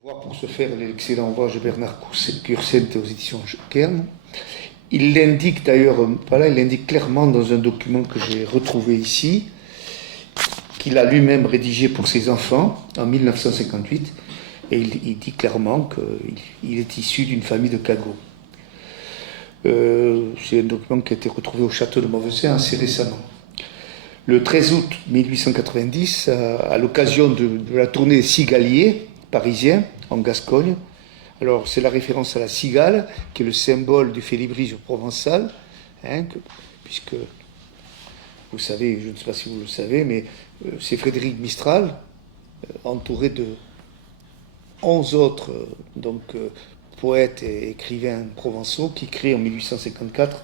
Pour se faire l'excellent ouvrage de Bernard Cursent aux éditions Kern. Il l'indique d'ailleurs, voilà, il l'indique clairement dans un document que j'ai retrouvé ici, qu'il a lui-même rédigé pour ses enfants en 1958, et il dit clairement qu'il est issu d'une famille de cagots. C'est un document qui a été retrouvé au château de Mauvesin assez récemment. Le 13 août 1890, à l'occasion de la tournée cigalier parisien en Gascogne, alors c'est la référence à la cigale, qui est le symbole du félibrisme provençal, puisque vous savez, je ne sais pas si vous le savez, mais c'est Frédéric Mistral, entouré de 11 autres poètes et écrivains provençaux, qui créent en 1854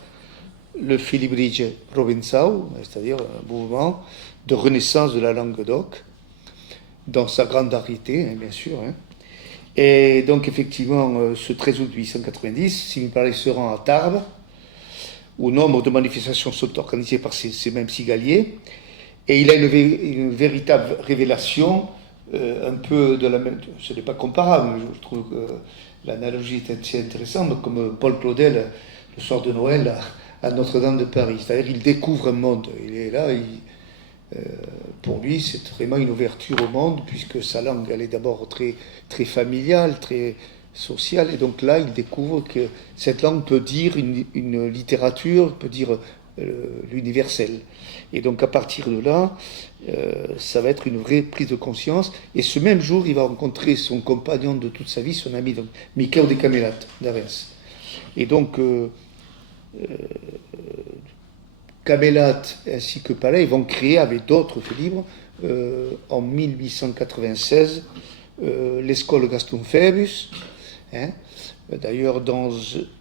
le Filibrige Provençal, c'est-à-dire un mouvement de renaissance de la langue d'oc, dans sa grande variété, bien sûr. Et donc, effectivement, ce 13 août 1890, Simon Palais se rend à Tarbes, où nombre de manifestations sont organisées par ces mêmes cigaliers, et il a une véritable révélation, un peu de la même. Ce n'est pas comparable, mais je trouve que l'analogie est assez intéressante, comme Paul Claudel, le soir de Noël, à Notre-Dame de Paris. C'est-à-dire qu'il découvre un monde. Il est là, pour lui, c'est vraiment une ouverture au monde, puisque sa langue, elle est d'abord très, très familiale, très sociale, et donc là, il découvre que cette langue peut dire une littérature, peut dire l'universel. Et donc à partir de là, ça va être une vraie prise de conscience. Et ce même jour, il va rencontrer son compagnon de toute sa vie, son ami, donc, Michael de Camélat, d'Avens. Et donc, Camélat ainsi que Palais vont créer avec d'autres Félibres en 1896 l'école Gaston Phébus. D'ailleurs, dans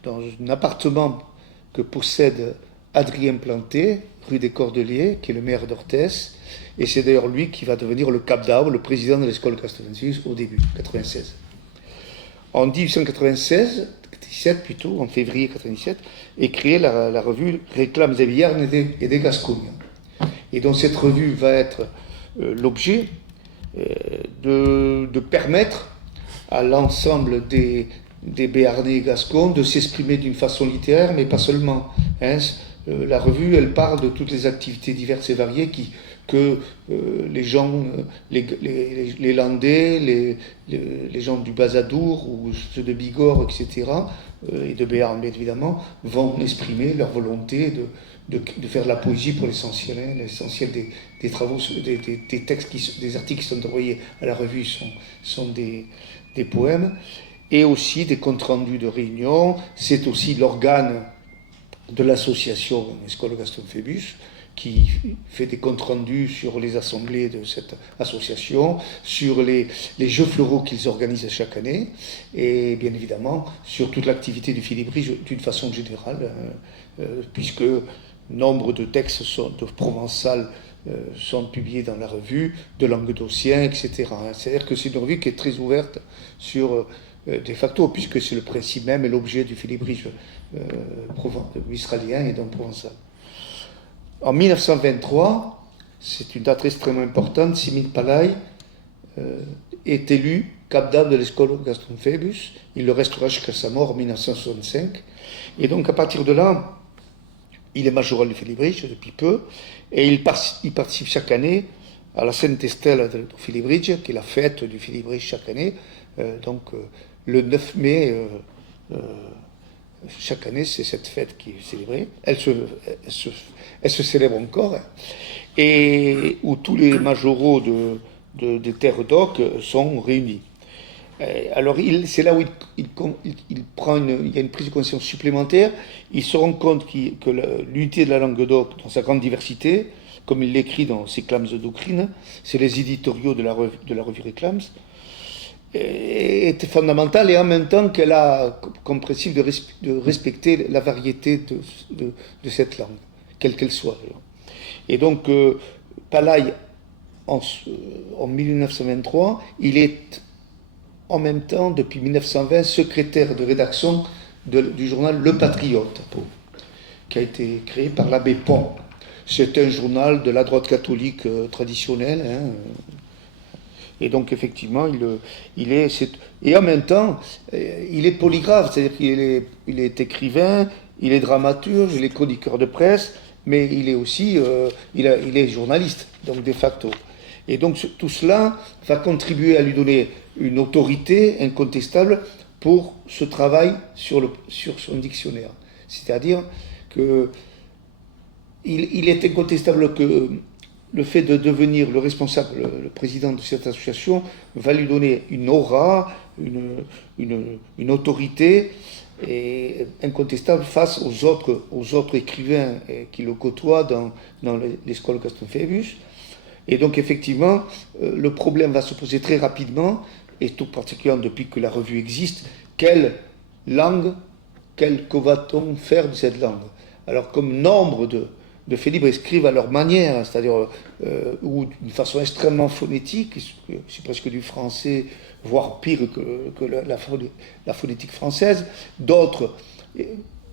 un appartement que possède Adrien Planté, rue des Cordeliers, qui est le maire d'Orthès, et c'est d'ailleurs lui qui va devenir le cap d'arbre, le président de l'école Gaston Phébus au début, 96. En 1896, plutôt, en février 97, est créée la revue Réclames des Béarn et des Gascognes. Et donc cette revue va être l'objet de permettre à l'ensemble des Béarnais et Gascons de s'exprimer d'une façon littéraire, mais pas seulement. La revue, elle parle de toutes les activités diverses et variées que les gens, les Landais, les gens du Basadour ou ceux de Bigorre, etc., et de Béarn, bien évidemment, vont exprimer leur volonté de faire de la poésie pour l'essentiel. L'essentiel des travaux, des textes, des articles qui sont envoyés à la revue sont des poèmes, et aussi des comptes rendus de réunions. C'est aussi l'organe de l'association École Gaston Phébus, qui fait des comptes rendus sur les assemblées de cette association, sur les jeux floraux qu'ils organisent chaque année, et bien évidemment sur toute l'activité du Félibri d'une façon générale, puisque nombre de textes de provençal sont publiés dans la revue, de languedocien, etc. C'est-à-dire que c'est une revue qui est très ouverte sur de facto, puisque c'est le principe même et l'objet du Félibri mistralien et donc provençal. En 1923, c'est une date extrêmement importante, Simon Palais est élu cap d'arbre de l'école Gaston Phébus. Il le restera jusqu'à sa mort en 1965. Et donc à partir de là, il est majoral du Félibridge depuis peu, et il participe chaque année à la Sainte-Estelle du Félibridge, qui est la fête du Félibridge chaque année. Le 9 mai, chaque année, c'est cette fête qui est célébrée. Elle se célèbre encore, et où tous les majoraux de terre d'oc sont réunis. Alors c'est là où il prend il y a une prise de conscience supplémentaire. Il se rend compte que l'unité de la langue d'oc, dans sa grande diversité, comme il l'écrit dans ses clames de doctrine, c'est les éditoriaux de la revue Réclames, est fondamentale, et en même temps qu'elle a comme principe de respecter la variété de cette langue, quelle qu'elle soit. Et donc, Palais, en 1923, il est en même temps, depuis 1920, secrétaire de rédaction du journal Le Patriote, qui a été créé par l'abbé Pont. C'est un journal de la droite catholique traditionnelle, Et donc effectivement, et en même temps, il est polygraphe, c'est-à-dire qu'il est écrivain, il est dramaturge, il est chroniqueur de presse, mais il est aussi il est journaliste, donc de facto. Et donc tout cela va contribuer à lui donner une autorité incontestable pour ce travail sur son dictionnaire. C'est-à-dire que il est incontestable que le fait de devenir le responsable, le président de cette association, va lui donner une aura, une autorité et incontestable face aux autres écrivains qui le côtoient dans l'école Gaston Phébus. Et donc effectivement, le problème va se poser très rapidement, et tout particulièrement depuis que la revue existe, quelle langue, que va-t-on faire de cette langue? Alors comme nombre de faits libres écrivent à leur manière, c'est-à-dire ou d'une façon extrêmement phonétique, c'est presque du français, voire pire que la phonétique française, d'autres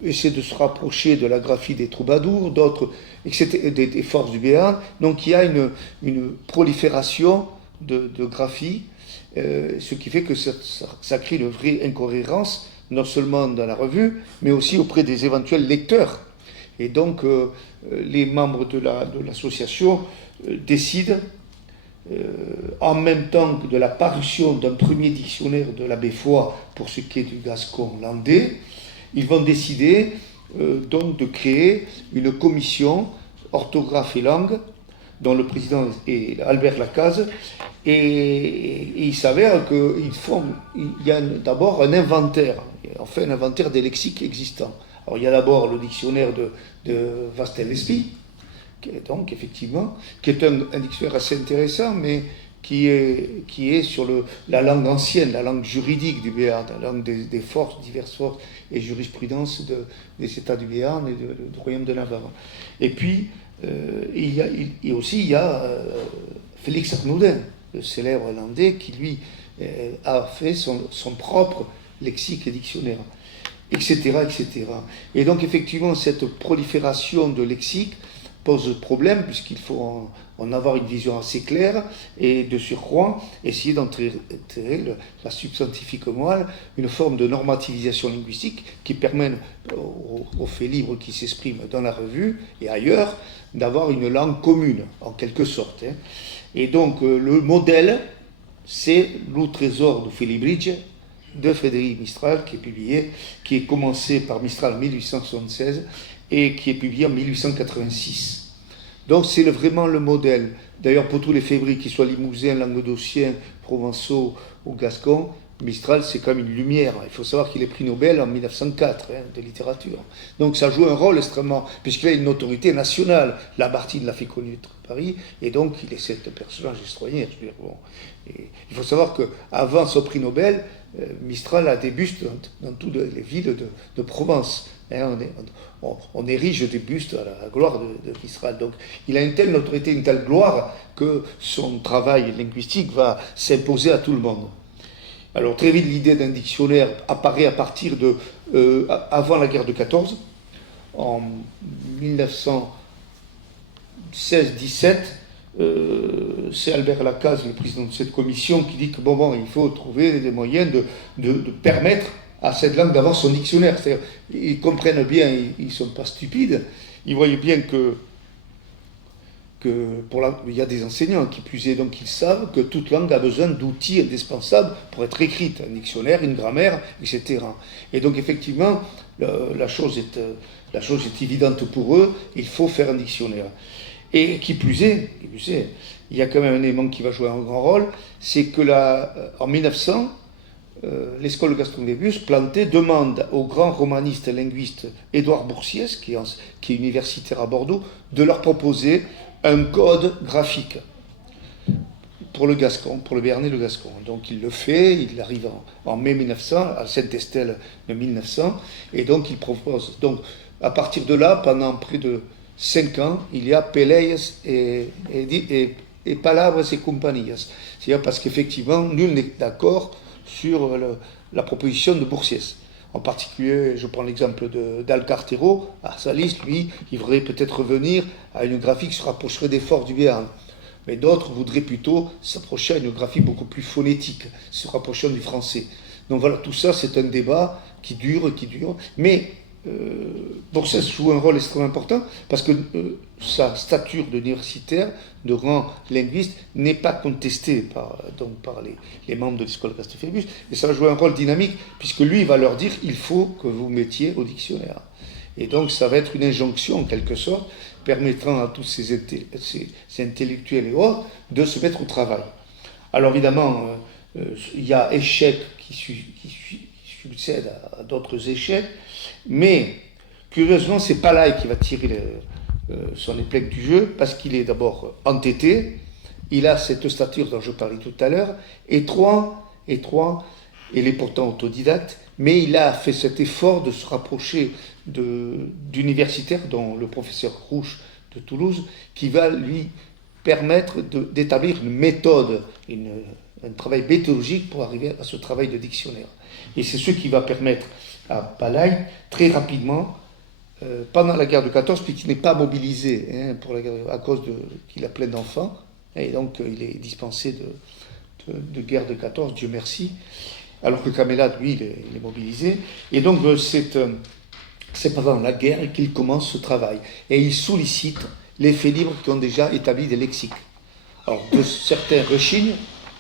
essaient de se rapprocher de la graphie des troubadours, d'autres des forces du Béarn. Donc il y a une prolifération de graphies, ce qui fait que ça crée une vraie incohérence, non seulement dans la revue, mais aussi auprès des éventuels lecteurs. Et donc les membres de l'association décident, en même temps que de la parution d'un premier dictionnaire de l'abbé Foix pour ce qui est du gascon landais, ils vont décider donc de créer une commission orthographe et langue dont le président est Albert Lacaze, et il s'avère qu'il y a d'abord un inventaire, enfin un inventaire des lexiques existants. Alors il y a d'abord le dictionnaire de Wastel-Leslie, qui est un dictionnaire assez intéressant, mais qui est sur la langue ancienne, la langue juridique du Béarn, la langue des forces, diverses forces et jurisprudence des États du Béarn et du Royaume de Navarre. Et puis, il y a Félix Arnoudin, le célèbre landais, qui lui a fait son propre lexique et dictionnaire, etc., etc. Et donc, effectivement, cette prolifération de lexique pose problème, puisqu'il faut en avoir une vision assez claire, et de surcroît, essayer d'entrer la substantifique morale, une forme de normativisation linguistique qui permet aux faits libres qui s'expriment dans la revue et ailleurs d'avoir une langue commune, en quelque sorte. Et donc, le modèle, c'est le trésor de Félibrige de Frédéric Mistral, qui est commencé par Mistral en 1876 et qui est publié en 1886. Donc c'est vraiment le modèle. D'ailleurs, pour tous les févriers, qu'ils soient limousins, languedociens, provençaux ou gascons, Mistral, c'est comme une lumière. Il faut savoir qu'il est prix Nobel en 1904 de littérature. Donc ça joue un rôle extrêmement, puisqu'il a une autorité nationale. Lamartine l'a fait connaître à Paris, et donc il est cet personnage extraordinaire. Et il faut savoir qu'avant son prix Nobel, Mistral a des bustes dans toutes les villes de Provence. On érige des bustes à la gloire de Mistral. Donc il a une telle notoriété, une telle gloire, que son travail linguistique va s'imposer à tout le monde. Alors très vite, l'idée d'un dictionnaire apparaît à partir avant la guerre de 14, en 1916-17. C'est Albert Lacaze, le président de cette commission, qui dit que il faut trouver des moyens de permettre à cette langue d'avoir son dictionnaire. C'est-à-dire, ils comprennent bien, ils ne sont pas stupides, ils voient bien que il y a des enseignants qui plus est, donc ils savent que toute langue a besoin d'outils indispensables pour être écrite, un dictionnaire, une grammaire, etc. Et donc effectivement, la chose est évidente pour eux, il faut faire un dictionnaire. Et qui plus est, il y a quand même un élément qui va jouer un grand rôle, c'est que en 1900, l'école Gaston Phébus, Planté, demande au grand romaniste et linguiste Édouard Boursiès, qui est universitaire à Bordeaux, de leur proposer un code graphique pour le gascon, pour le béarnais et le gascon. Donc il le fait, il arrive en mai 1900, à Saint-Estelle de 1900, et donc il propose. Donc à partir de là, pendant près de 5 ans, il y a Peleyes et Palabras et Compañías. C'est-à-dire parce qu'effectivement, nul n'est d'accord sur la proposition de Boursiès. En particulier, je prends l'exemple d'Alcartero, à sa liste, lui, il voudrait peut-être revenir à une graphie qui se rapprocherait des forts du Béarn. Mais d'autres voudraient plutôt s'approcher à une graphie beaucoup plus phonétique, se rapprochant du français. Donc voilà, tout ça, c'est un débat qui dure, mais Borges joue un rôle extrêmement important parce que sa stature d'universitaire, de rang linguiste, n'est pas contestée par les membres de l'école Castelphébus, et ça va jouer un rôle dynamique puisque lui va leur dire il faut que vous mettiez au dictionnaire. Et donc ça va être une injonction en quelque sorte permettant à tous ces intellectuels et autres de se mettre au travail. Alors évidemment, il y a échec qui succède à d'autres échecs, mais curieusement, c'est Palaï qui va tirer son épingle du jeu parce qu'il est d'abord entêté, il a cette stature dont je parlais tout à l'heure, étroit, il est pourtant autodidacte, mais il a fait cet effort de se rapprocher d'universitaires, dont le professeur Rouche de Toulouse, qui va lui permettre d'établir une méthode, un travail méthodologique pour arriver à ce travail de dictionnaire. Et c'est ce qui va permettre à Palaï, très rapidement, pendant la guerre de 14, puisqu'il n'est pas mobilisé pour la guerre, à cause qu'il a plein d'enfants, et donc il est dispensé de guerre de 14, Dieu merci, alors que Camélas, lui, il est mobilisé. Et donc c'est pendant la guerre qu'il commence ce travail. Et il sollicite les faits libres qui ont déjà établi des lexiques. Alors certains rechignent,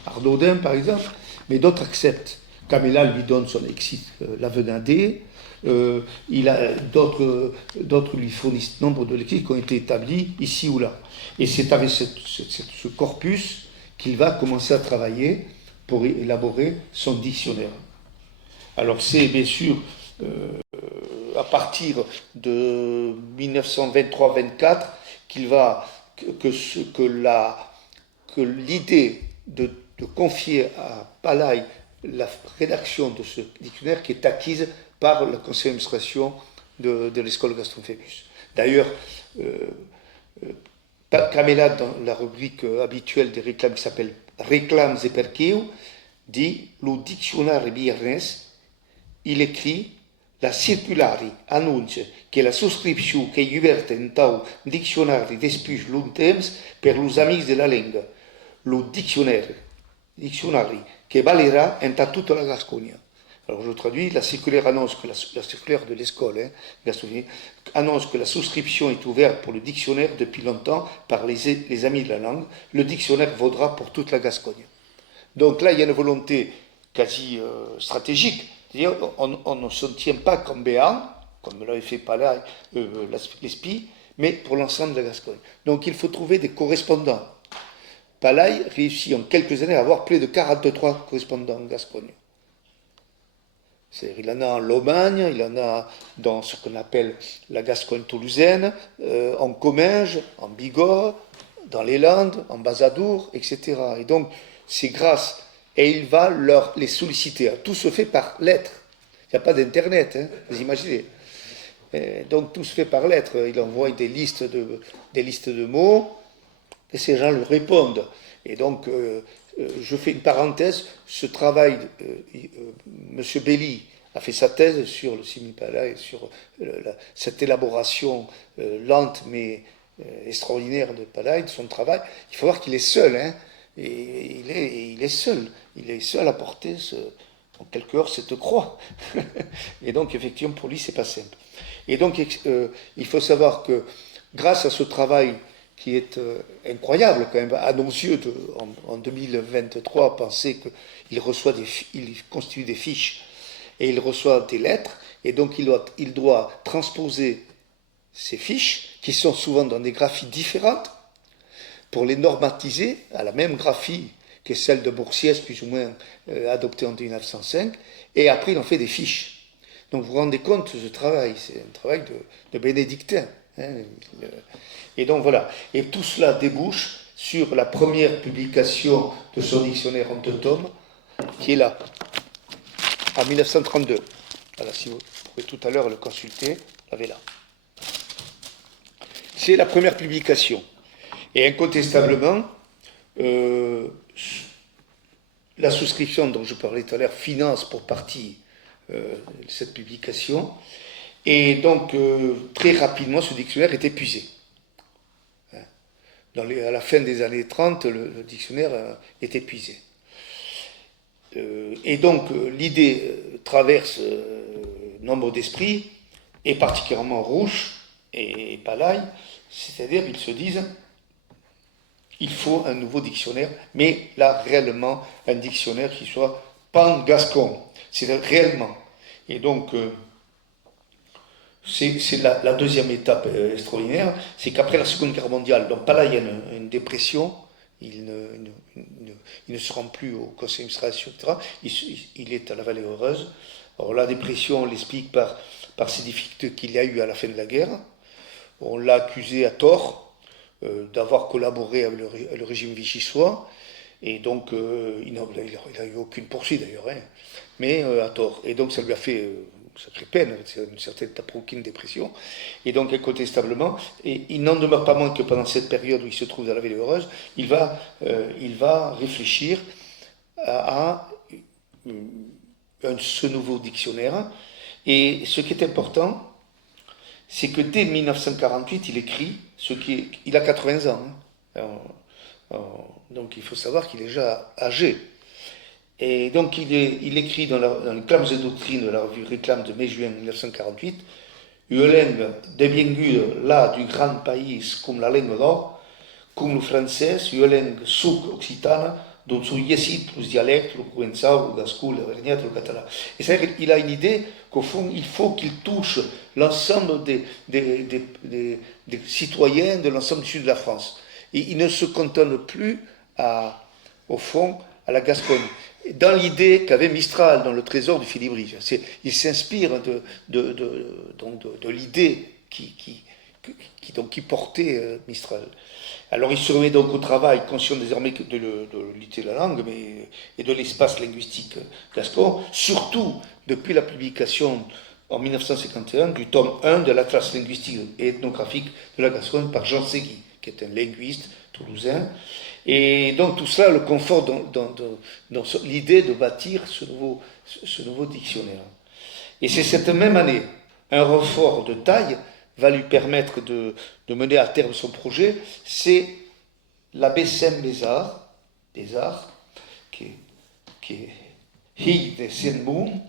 Arnaudin par exemple, mais d'autres acceptent. Camélas lui donne son lexique Lavenadé, d'autres lui fournissent nombre de lexiques qui ont été établis ici ou là. Et c'est avec ce corpus qu'il va commencer à travailler pour élaborer son dictionnaire. Alors c'est bien sûr à partir de 1923-24 qu'il va que l'idée de confier à Palaï la rédaction de ce dictionnaire qui est acquise par le conseil d'administration de l'école Gaston Phébus. D'ailleurs, Camélas, dans la rubrique habituelle des réclames qui s'appelle Réclames et perqueu, dit le dictionnaire viernes, il écrit la circulari annonce que la souscription che è ouverte in tau dictionnaire després long temps per los amics de la langue. Le dictionnaire qui valera en toute la Gascogne. Alors je traduis, la circulaire annonce que la circulaire de l'école annonce que la souscription est ouverte pour le dictionnaire depuis longtemps par les amis de la langue. Le dictionnaire vaudra pour toute la Gascogne. Donc là, il y a une volonté quasi stratégique. C'est-à-dire, on ne se tient pas comme béant, comme l'avait fait Palaï, l'ESPI, mais pour l'ensemble de la Gascogne. Donc il faut trouver des correspondants. Palaï réussit en quelques années à avoir plus de 43 correspondants en Gascogne. Il en a en Lomagne, il en a dans ce qu'on appelle la Gascogne toulousaine, en Comminges, en Bigorre, dans les Landes, en Bazadour, etc. Et donc, c'est grâce, et il va les solliciter. Tout se fait par lettre. Il n'y a pas d'internet, vous imaginez. Donc tout se fait par lettre. Il envoie des listes de mots, et ces gens lui répondent. Et donc, je fais une parenthèse, ce travail, M. Belli a fait sa thèse sur le simipala et sur cette élaboration lente mais extraordinaire de Palaï, de son travail. Il faut voir qu'il est seul, et il est seul à porter en quelque sorte cette croix. Et donc, effectivement, pour lui, c'est pas simple. Et donc, il faut savoir que grâce à ce travail qui est incroyable quand même, à nos yeux, en 2023, penser qu'il constitue des fiches et il reçoit des lettres, et donc il doit transposer ces fiches, qui sont souvent dans des graphies différentes, pour les normatiser à la même graphie que celle de Boursiès, plus ou moins adoptée en 1905, et après il en fait des fiches. Donc vous vous rendez compte de ce travail, c'est un travail de bénédictin. Et donc voilà, et tout cela débouche sur la première publication de son dictionnaire en 2 tomes, qui est là, en 1932. Voilà, si vous pouvez tout à l'heure le consulter, vous l'avez là. C'est la première publication. Et incontestablement, la souscription dont je parlais tout à l'heure finance pour partie cette publication. Et donc, très rapidement, ce dictionnaire est épuisé. à la fin des années 30, le dictionnaire est épuisé. Et donc, l'idée traverse nombre d'esprits, et particulièrement Rouche et Palaye, c'est-à-dire qu'ils se disent il faut un nouveau dictionnaire, mais là, réellement, un dictionnaire qui soit pan-gascon, c'est-à-dire réellement. Et donc, c'est la deuxième étape extraordinaire, c'est qu'après la Seconde Guerre mondiale, donc Palaye a une dépression, il ne se rend plus au conseil d'administration, etc. Il est à la Vallée Heureuse. Alors la dépression, on l'explique par ces difficultés qu'il y a eu à la fin de la guerre. On l'a accusé à tort d'avoir collaboré avec le régime vichysois, et donc il n'a eu aucune poursuite d'ailleurs, hein, mais à tort. Et donc ça lui a fait une sacrée peine, une certaine provoqué dépression. Et donc incontestablement, et il n'en demeure pas moins que pendant cette période où il se trouve dans la Vallée Heureuse, il va réfléchir à ce nouveau dictionnaire. Et ce qui est important, c'est que dès 1948, il écrit, il a 80 ans. Hein. Donc il faut savoir qu'il est déjà âgé. Et donc il écrit dans les clames et doctrines de la revue Réclame de mai-juin 1948, une langue devenue là du grand pays comme la langue d'or, comme le français, une langue sud-occitane, dont il y a le dialecte, le provençal, le gascon, le vergnat, le catalan. Et c'est-à-dire qu'il a une idée qu'au fond, il faut qu'il touche l'ensemble des citoyens de l'ensemble du sud de la France. Et il ne se cantonne plus, au fond, à la Gascogne. Dans l'idée qu'avait Mistral dans le trésor du Philibri. Il s'inspire de l'idée qui portait Mistral. Alors il se remet donc au travail, conscient désormais de l'unité de la langue et de l'espace linguistique gascon, surtout depuis la publication en 1951 du tome 1 de l'Atlas linguistique et ethnographique de la Gascogne par Jean Segui, qui est un linguiste toulousain. Et donc tout cela le conforte dans l'idée de bâtir ce nouveau dictionnaire. Et c'est cette même année, un renfort de taille va lui permettre de mener à terme son projet, c'est l'abbé Sem des Arts, qui est fille de Saint-Moon.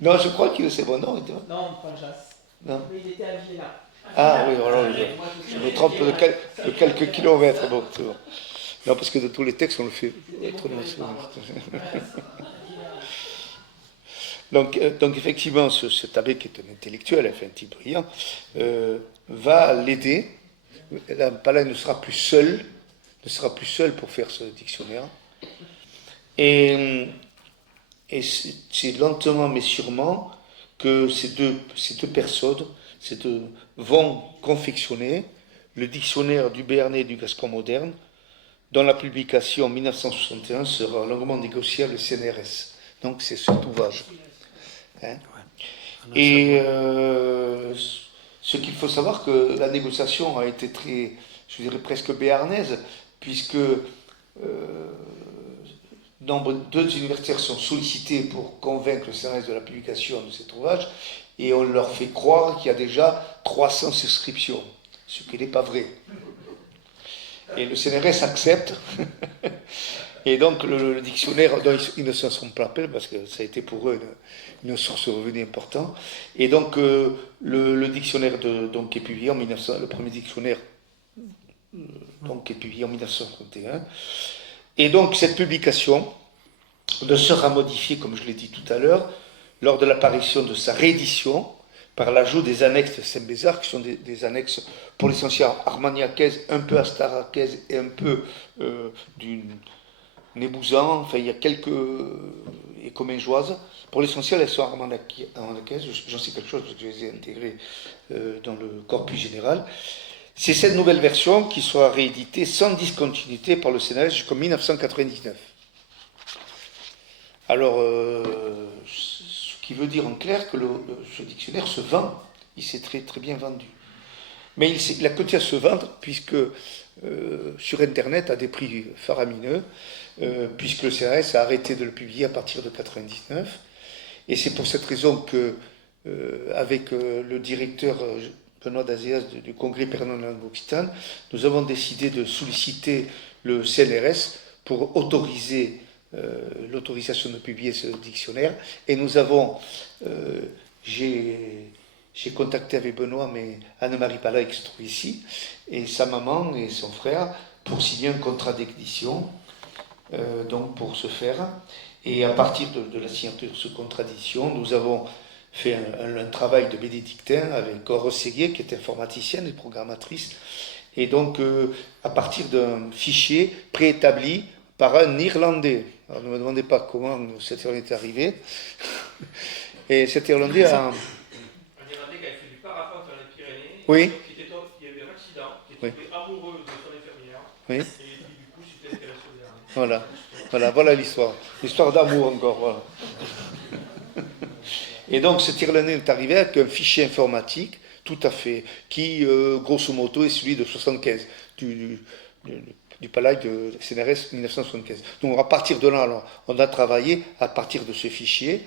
Non, je crois qu'il c'est bon nom. Non, pas Jas. Non. Il était à Viella. Ah oui, voilà, je me trompe de quelques kilomètres. Bon, c'est bon. Non, parce que de tous les textes, on le fait autrement. Donc effectivement, cet abbé qui est un intellectuel, enfin un type brillant, va l'aider. Palaye ne sera plus seul pour faire ce dictionnaire. Et c'est lentement mais sûrement que ces deux personnes vont confectionner le dictionnaire du béarnais et du gascon moderne, dont la publication en 1961 sera longuement négociée à le CNRS. Donc c'est cet ouvrage. Hein. Et ce qu'il faut savoir, que la négociation a été très, je dirais presque béarnaise, puisque deux universitaires sont sollicités pour convaincre le CNRS de la publication de cet ouvrage, et on leur fait croire qu'il y a déjà 300 souscriptions, ce qui n'est pas vrai. Et le CNRS accepte. Et donc le dictionnaire, ils ne s'en sont pas rappelés parce que ça a été pour eux une source de revenus importante. Et donc le dictionnaire donc est publié en le premier dictionnaire donc est publié en 1931. Et donc cette publication ne sera modifiée, comme je l'ai dit tout à l'heure, lors de l'apparition de sa réédition par l'ajout des annexes de Saint-Bézard, qui sont des annexes pour l'essentiel armagnaquaises, un peu astaraquaises et un peu du Nébouzan, enfin il y a quelques écomégeoises. Pour l'essentiel, elles sont armagnaquaises, j'en sais quelque chose parce que je les ai intégrées dans le corpus général. C'est cette nouvelle version qui sera rééditée sans discontinuité par le CNRS jusqu'en 1999. Alors, ce qui veut dire en clair que ce dictionnaire se vend, il s'est très, très bien vendu. Mais il a continué à se vendre puisque sur Internet à des prix faramineux, puisque le CNRS a arrêté de le publier à partir de 1999. Et c'est pour cette raison que, avec le directeur Benoît Dazéas du Congrès permanent de la langue occitane, nous avons décidé de solliciter le CNRS pour autoriser l'autorisation de publier ce dictionnaire. Et nous avons, j'ai contacté avec Benoît, mais Anne-Marie Pala qui se trouve ici, et sa maman et son frère, pour signer un contrat d'édition, donc pour ce faire. Et à partir de la signature de ce contrat d'édition, nous avons fait un travail de bénédictin avec Cora Séguier, qui est informaticienne et programmatrice. Et donc, à partir d'un fichier préétabli par un Irlandais. Alors, ne me demandez pas comment cet Irlandais est arrivé. Et cet Irlandais a... Un Irlandais qui avait fait du parapente dans les Pyrénées, Oui. Qui a eu un accident, qui était tombé amoureux de son infirmière, Oui. et puis, du coup, c'était elle qui l'a sauvé. Voilà l'histoire. L'histoire d'amour encore, voilà. Et donc cet Irlandais est arrivé avec un fichier informatique, tout à fait, qui, grosso modo, est celui de 75, du palais de CNRS 1975. Donc à partir de là, alors, on a travaillé à partir de ce fichier.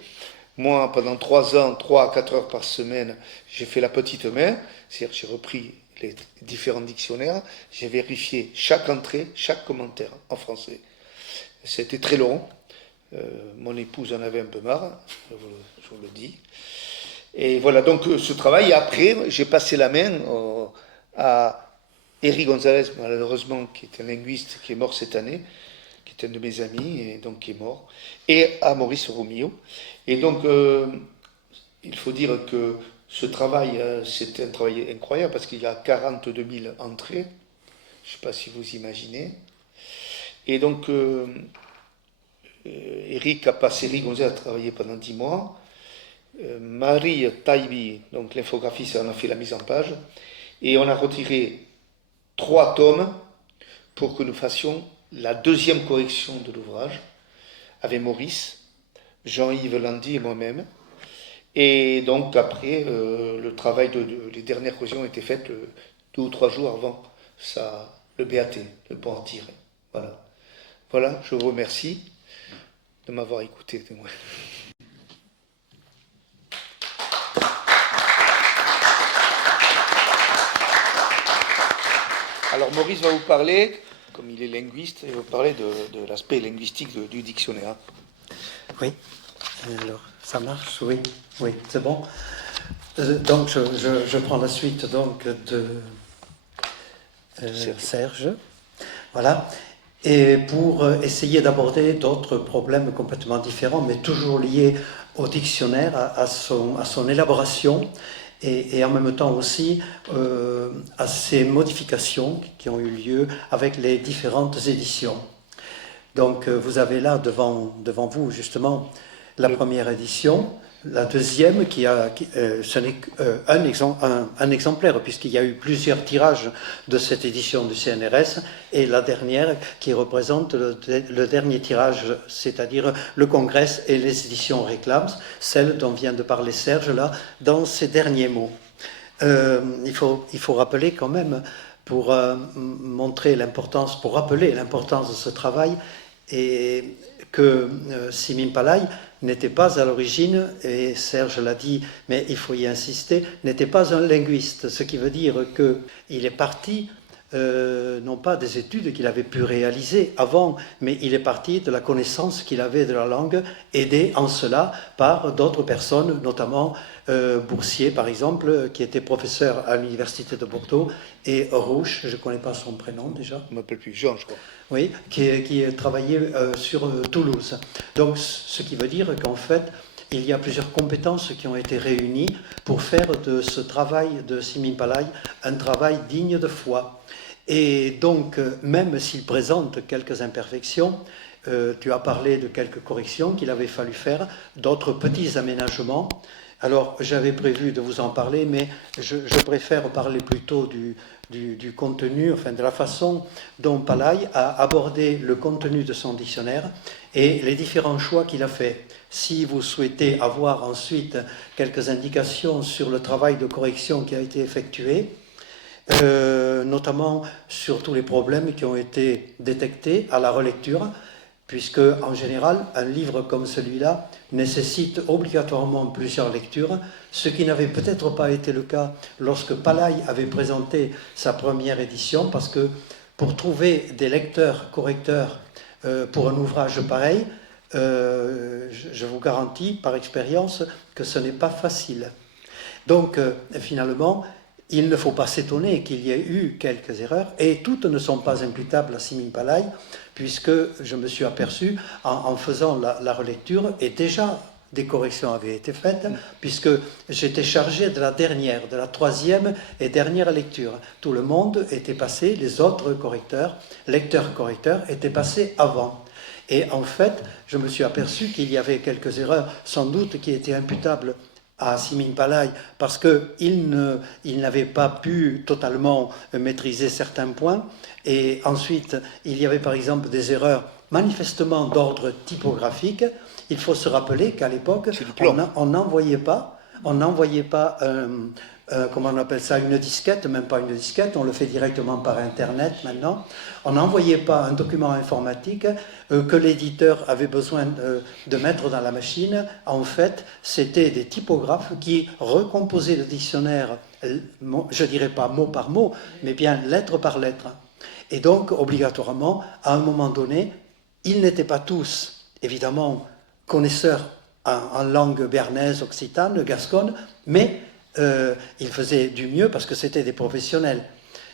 Moi, pendant 3 ans, 3 à 4 heures par semaine, j'ai fait la petite main, c'est-à-dire j'ai repris les différents dictionnaires, j'ai vérifié chaque entrée, chaque commentaire en français. C'était très long. Mon épouse en avait un peu marre, je vous le dis. Et voilà, donc ce travail. Et après, j'ai passé la main à Eric Gonzalez, malheureusement, qui est un linguiste qui est mort cette année, qui est un de mes amis, et donc qui est mort, et à Maurice Romeo. Et donc, il faut dire que ce travail, c'est un travail incroyable, parce qu'il y a 42 000 entrées, je ne sais pas si vous imaginez. Et donc, Eric Gonzalez a travaillé pendant 10 mois. Marie Taibi, donc l'infographiste, en a fait la mise en page. Et on a retiré 3 tomes pour que nous fassions la 2e correction de l'ouvrage avec Maurice, Jean-Yves Landy et moi-même. Et donc après, le travail les dernières corrections ont été faites 2 ou 3 jours avant le BAT, le bon à tirer. Voilà, je vous remercie de m'avoir écouté. Alors Maurice va vous parler, comme il est linguiste, il va vous parler de l'aspect linguistique du dictionnaire. Oui, alors ça marche, oui, c'est bon. Donc je prends la suite donc de Serge. Voilà. Et pour essayer d'aborder d'autres problèmes complètement différents, mais toujours liés au dictionnaire, à son élaboration, et en même temps aussi à ces modifications qui ont eu lieu avec les différentes éditions. Donc vous avez là devant vous justement la première édition, la deuxième ce n'est un exemplaire puisqu'il y a eu plusieurs tirages de cette édition du CNRS, et la dernière qui représente le dernier tirage, c'est-à-dire le Congrès et les éditions réclament, celle dont vient de parler Serge là dans ses derniers mots. Il faut rappeler quand même, pour rappeler l'importance de ce travail, et que Simin Palay n'était pas à l'origine, et Serge l'a dit, mais il faut y insister, n'était pas un linguiste, ce qui veut dire qu'il est parti, non pas des études qu'il avait pu réaliser avant, mais il est parti de la connaissance qu'il avait de la langue, aidé en cela par d'autres personnes, notamment Boursier par exemple, qui était professeur à l'université de Bordeaux, et Rouche, je ne connais pas son prénom déjà. Je ne m'appelle plus Jean, je crois. Oui, qui travaillait sur Toulouse. Donc, ce qui veut dire qu'en fait, il y a plusieurs compétences qui ont été réunies pour faire de ce travail de Simin Palay un travail digne de foi. Et donc, même s'il présente quelques imperfections, tu as parlé de quelques corrections qu'il avait fallu faire, d'autres petits aménagements. Alors, j'avais prévu de vous en parler, mais je préfère parler plutôt du contenu, enfin de la façon dont Palay a abordé le contenu de son dictionnaire et les différents choix qu'il a fait. Si vous souhaitez avoir ensuite quelques indications sur le travail de correction qui a été effectué, notamment sur tous les problèmes qui ont été détectés à la relecture, puisque en général, un livre comme celui-là nécessite obligatoirement plusieurs lectures, ce qui n'avait peut-être pas été le cas lorsque Palaï avait présenté sa première édition, parce que pour trouver des lecteurs correcteurs pour un ouvrage pareil, je vous garantis par expérience que ce n'est pas facile. Donc finalement, il ne faut pas s'étonner qu'il y ait eu quelques erreurs, et toutes ne sont pas imputables à Simin Palaï, puisque je me suis aperçu en faisant la relecture, et déjà des corrections avaient été faites, puisque j'étais chargé de la troisième et dernière lecture. Tout le monde était passé, les autres correcteurs, lecteurs-correcteurs, étaient passés avant. Et en fait, je me suis aperçu qu'il y avait quelques erreurs, sans doute qui étaient imputables à Simin Palaï, parce qu'il n'avait pas pu totalement maîtriser certains points. Et ensuite, il y avait par exemple des erreurs manifestement d'ordre typographique. Il faut se rappeler qu'à l'époque, on n'envoyait pas comment on appelle ça, une disquette, même pas une disquette, on le fait directement par Internet maintenant. On n'envoyait pas un document informatique que l'éditeur avait besoin de mettre dans la machine. En fait, c'était des typographes qui recomposaient le dictionnaire, je dirais pas mot par mot, mais bien lettre par lettre. Et donc, obligatoirement, à un moment donné, ils n'étaient pas tous, évidemment, connaisseurs en langue béarnaise, occitane, gasconne, mais ils faisaient du mieux parce que c'était des professionnels.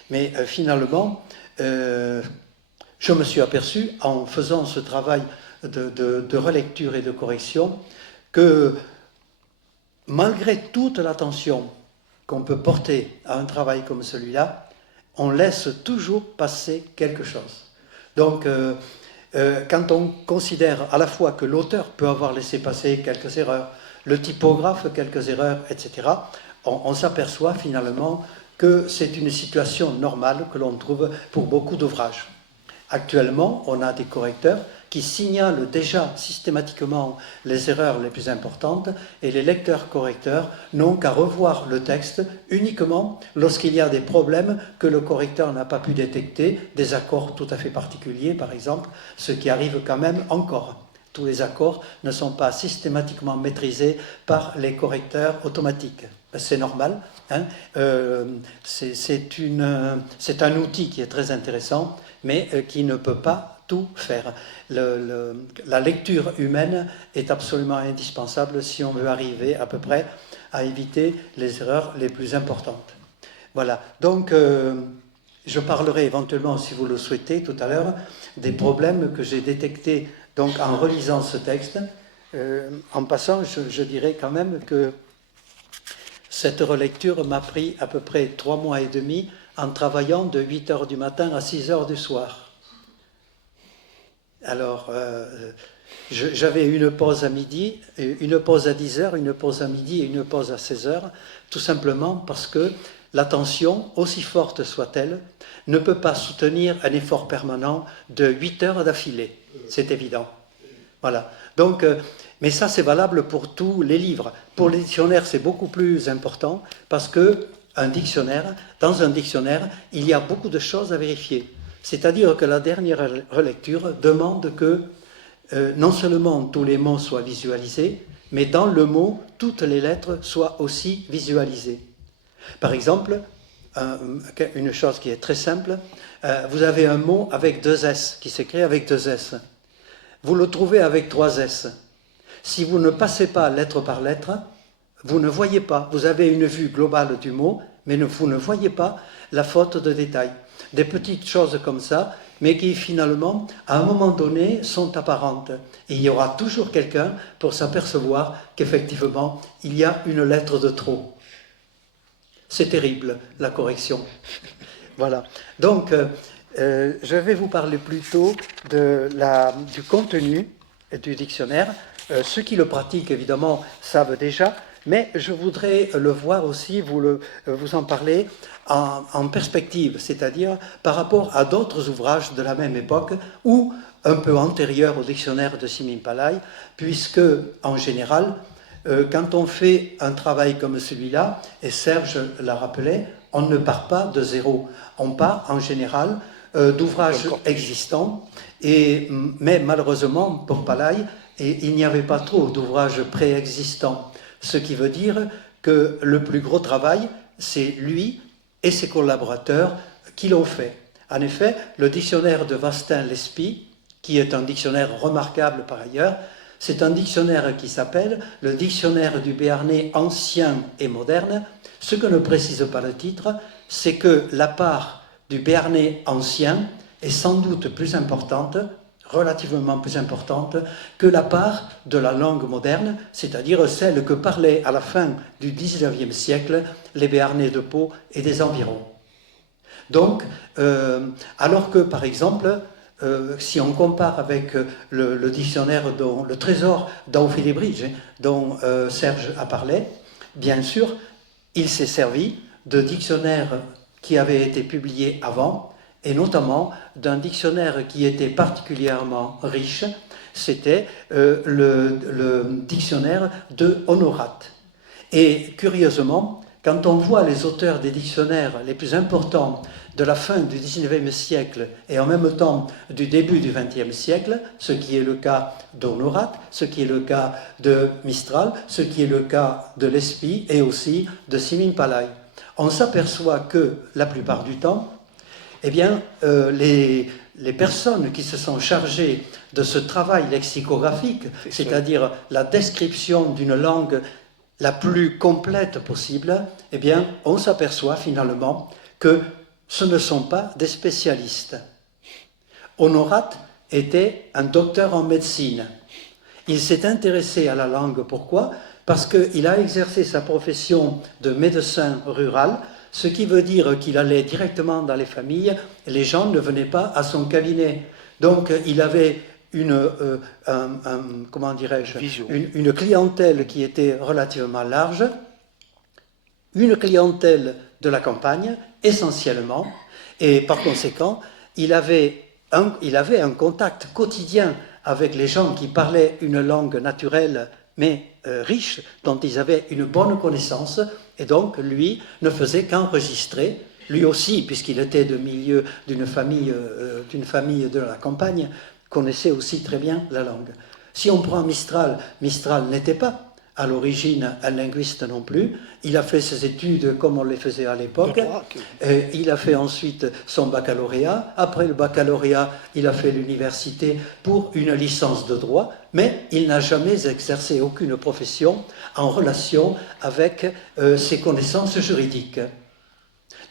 Mais finalement, je me suis aperçu, en faisant ce travail de relecture et de correction, que malgré toute l'attention qu'on peut porter à un travail comme celui-là, on laisse toujours passer quelque chose. Donc, quand on considère à la fois que l'auteur peut avoir laissé passer quelques erreurs, le typographe quelques erreurs, etc., on s'aperçoit finalement que c'est une situation normale que l'on trouve pour beaucoup d'ouvrages. Actuellement, on a des correcteurs qui signalent déjà systématiquement les erreurs les plus importantes, et les lecteurs-correcteurs n'ont qu'à revoir le texte uniquement lorsqu'il y a des problèmes que le correcteur n'a pas pu détecter, des accords tout à fait particuliers par exemple, ce qui arrive quand même encore. Tous les accords ne sont pas systématiquement maîtrisés par les correcteurs automatiques. C'est normal, hein. C'est un outil qui est très intéressant, mais qui ne peut pas tout faire. La lecture humaine est absolument indispensable si on veut arriver à peu près à éviter les erreurs les plus importantes. Voilà, donc je parlerai éventuellement, si vous le souhaitez, tout à l'heure, des problèmes que j'ai détectés donc, en relisant ce texte. En passant, je dirais quand même que cette relecture m'a pris à peu près 3 mois et demi en travaillant de 8 heures du matin à 6 heures du soir. Alors, j'avais une pause à midi, une pause à 10 heures, une pause à midi et une pause à 16 heures, tout simplement parce que l'attention, aussi forte soit-elle, ne peut pas soutenir un effort permanent de 8 heures d'affilée. C'est évident. Voilà. Donc, mais ça, c'est valable pour tous les livres. Pour les dictionnaires, c'est beaucoup plus important parce que dans un dictionnaire, il y a beaucoup de choses à vérifier. C'est-à-dire que la dernière relecture demande que non seulement tous les mots soient visualisés, mais dans le mot, toutes les lettres soient aussi visualisées. Par exemple, une chose qui est très simple, vous avez un mot avec 2 S, qui s'écrit avec 2 S. Vous le trouvez avec 3 S. Si vous ne passez pas lettre par lettre, vous ne voyez pas. Vous avez une vue globale du mot, mais vous ne voyez pas la faute de détail. Des petites choses comme ça, mais qui finalement, à un moment donné, sont apparentes. Et il y aura toujours quelqu'un pour s'apercevoir qu'effectivement, il y a une lettre de trop. C'est terrible, la correction. Voilà. Donc, je vais vous parler plutôt du contenu du dictionnaire. Ceux qui le pratiquent, évidemment, savent déjà, mais je voudrais le voir aussi, vous en parler en perspective, c'est-à-dire par rapport à d'autres ouvrages de la même époque ou un peu antérieurs au dictionnaire de Simin Palaï, puisque, en général, quand on fait un travail comme celui-là, et Serge l'a rappelé, on ne part pas de zéro. On part en général d'ouvrages existants, mais malheureusement, pour Palaï, il n'y avait pas trop d'ouvrages préexistants. Ce qui veut dire que le plus gros travail, c'est lui et ses collaborateurs qui l'ont fait. En effet, le dictionnaire de Vastin-Lespy, qui est un dictionnaire remarquable par ailleurs, c'est un dictionnaire qui s'appelle le Dictionnaire du béarnais ancien et moderne. Ce que ne précise pas le titre, c'est que la part du béarnais ancien est sans doute plus importante, relativement plus importante, que la part de la langue moderne, c'est-à-dire celle que parlaient à la fin du XIXe siècle les béarnais de Pau et des environs. Donc, alors que, par exemple, si on compare avec le dictionnaire, le trésor d'Aufilibridge, dont Serge a parlé, bien sûr, il s'est servi de dictionnaires qui avaient été publiés avant, et notamment d'un dictionnaire qui était particulièrement riche, c'était le dictionnaire de Honorat. Et curieusement, quand on voit les auteurs des dictionnaires les plus importants de la fin du XIXe siècle et en même temps du début du XXe siècle, ce qui est le cas d'Honorat, ce qui est le cas de Mistral, ce qui est le cas de Lespy et aussi de Simin Palaï, on s'aperçoit que la plupart du temps, eh bien, les personnes qui se sont chargées de ce travail lexicographique, c'est-à-dire la description d'une langue la plus complète possible, eh bien, on s'aperçoit finalement que ce ne sont pas des spécialistes. Honorat était un docteur en médecine. Il s'est intéressé à la langue, pourquoi? Parce qu'il a exercé sa profession de médecin rural, ce qui veut dire qu'il allait directement dans les familles, et les gens ne venaient pas à son cabinet. Donc il avait comment dirais-je, une clientèle qui était relativement large, une clientèle de la campagne, essentiellement, et par conséquent, il avait un contact quotidien avec les gens qui parlaient une langue naturelle, mais riche, dont ils avaient une bonne connaissance, et donc lui ne faisait qu'enregistrer, lui aussi, puisqu'il était d'une famille de la campagne, connaissait aussi très bien la langue. Si on prend Mistral, Mistral n'était pas à l'origine un linguiste non plus. Il a fait ses études comme on les faisait à l'époque. Il a fait ensuite son baccalauréat. Après le baccalauréat, il a fait l'université pour une licence de droit, mais il n'a jamais exercé aucune profession en relation avec ses connaissances juridiques.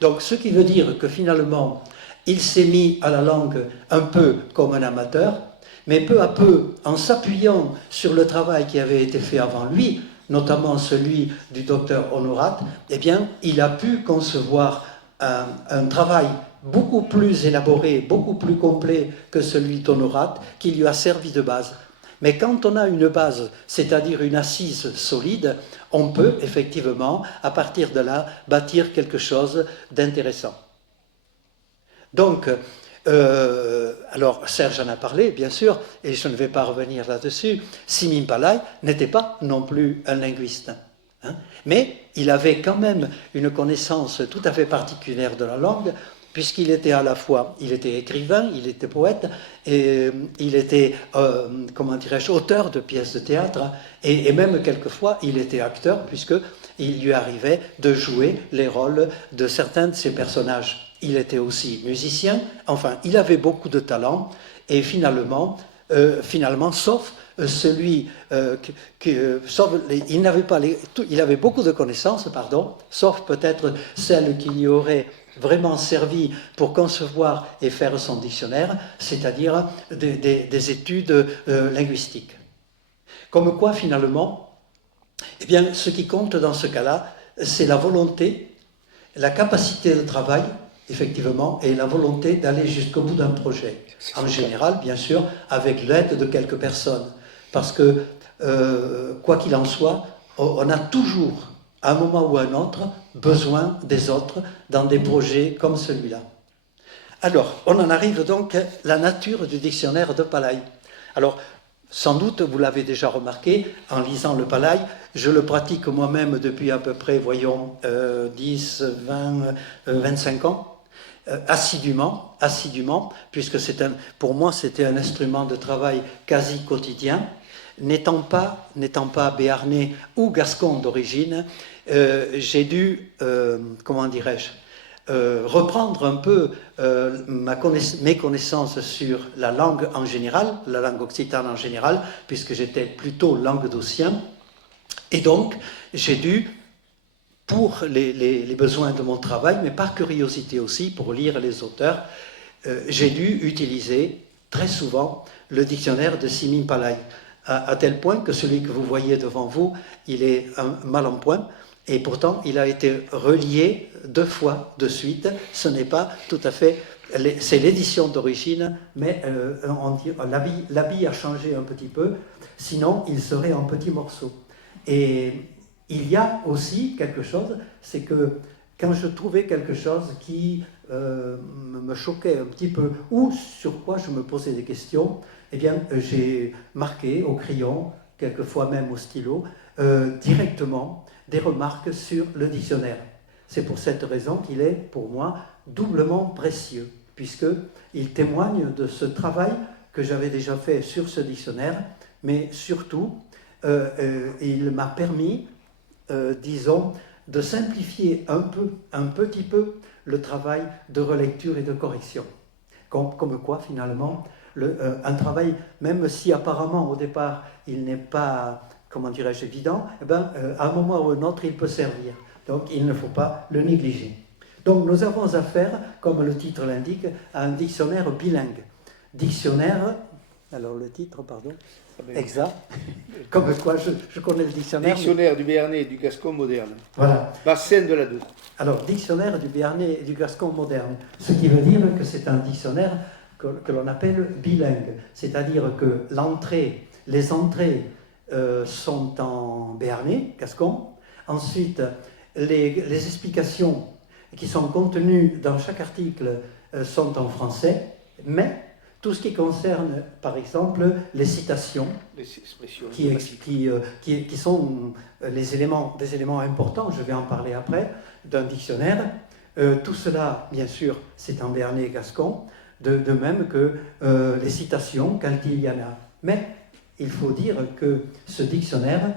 Donc, ce qui veut dire que finalement, il s'est mis à la langue un peu comme un amateur, mais peu à peu, en s'appuyant sur le travail qui avait été fait avant lui, notamment celui du docteur Honorat, eh bien, il a pu concevoir un travail beaucoup plus élaboré, beaucoup plus complet que celui d'Honorat, qui lui a servi de base. Mais quand on a une base, c'est-à-dire une assise solide, on peut effectivement, à partir de là, bâtir quelque chose d'intéressant. Donc, alors Serge en a parlé, bien sûr, et je ne vais pas revenir là-dessus. Simin Palaï n'était pas non plus un linguiste, hein, mais il avait quand même une connaissance tout à fait particulière de la langue, puisqu'il était à la fois, il était écrivain, il était poète, et il était, comment dirais-je, auteur de pièces de théâtre, et même quelquefois il était acteur, puisqu'il lui arrivait de jouer les rôles de certains de ses personnages. Il était aussi musicien, enfin, il avait beaucoup de talent, et finalement sauf celui il avait beaucoup de connaissances, pardon, sauf peut-être celle qui lui aurait vraiment servi pour concevoir et faire son dictionnaire, c'est-à-dire des études linguistiques. Comme quoi, finalement, eh bien, ce qui compte dans ce cas-là, c'est la volonté, la capacité de travail, effectivement, et la volonté d'aller jusqu'au bout d'un projet. En général, bien sûr, avec l'aide de quelques personnes. Parce que, quoi qu'il en soit, on a toujours, à un moment ou à un autre, besoin des autres dans des projets comme celui-là. Alors, on en arrive donc à la nature du dictionnaire de Palaï. Alors, sans doute, vous l'avez déjà remarqué, en lisant le Palaï, je le pratique moi-même depuis à peu près, voyons, 10, 20, 25 ans. assidûment, puisque pour moi c'était un instrument de travail quasi quotidien. N'étant pas béarnais ou gascon d'origine, j'ai dû, comment dirais-je, reprendre un peu mes connaissances sur la langue en général, la langue occitane en général, puisque j'étais plutôt languedocien. Et donc, j'ai dû, pour les besoins de mon travail, mais par curiosité aussi, pour lire les auteurs, j'ai dû utiliser très souvent le dictionnaire de Simin Palay, à tel point que celui que vous voyez devant vous, il est mal en point, et pourtant il a été relié 2 fois de suite. Ce n'est pas tout à fait... C'est l'édition d'origine, mais l'habit a changé un petit peu, sinon il serait en petits morceaux. Et il y a aussi quelque chose, c'est que quand je trouvais quelque chose qui me choquait un petit peu, ou sur quoi je me posais des questions, eh bien j'ai marqué au crayon, quelquefois même au stylo, directement des remarques sur le dictionnaire. C'est pour cette raison qu'il est, pour moi, doublement précieux, puisqu'il témoigne de ce travail que j'avais déjà fait sur ce dictionnaire, mais surtout, il m'a permis, disons, de simplifier un petit peu le travail de relecture et de correction. Comme quoi, finalement, un travail, même si apparemment au départ il n'est pas, comment dirais-je, évident, eh ben, à un moment ou à un autre il peut servir. Donc il ne faut pas le négliger. Donc nous avons affaire, comme le titre l'indique, à un dictionnaire bilingue. Dictionnaire, alors le titre, pardon, exact, comme quoi je connais le dictionnaire. Dictionnaire du Béarnais et du Gascon moderne. Voilà. Bassin de la Douce. Alors, dictionnaire du Béarnais et du Gascon moderne, ce qui veut dire que c'est un dictionnaire que l'on appelle bilingue, c'est-à-dire que les entrées sont en béarnais, gascon, ensuite les explications qui sont contenues dans chaque article sont en français, mais tout ce qui concerne, par exemple, les citations, qui sont des éléments importants, je vais en parler après, d'un dictionnaire, tout cela, bien sûr, c'est en béarnais et gascon, de même que les citations, quand il y en a. Mais il faut dire que ce dictionnaire,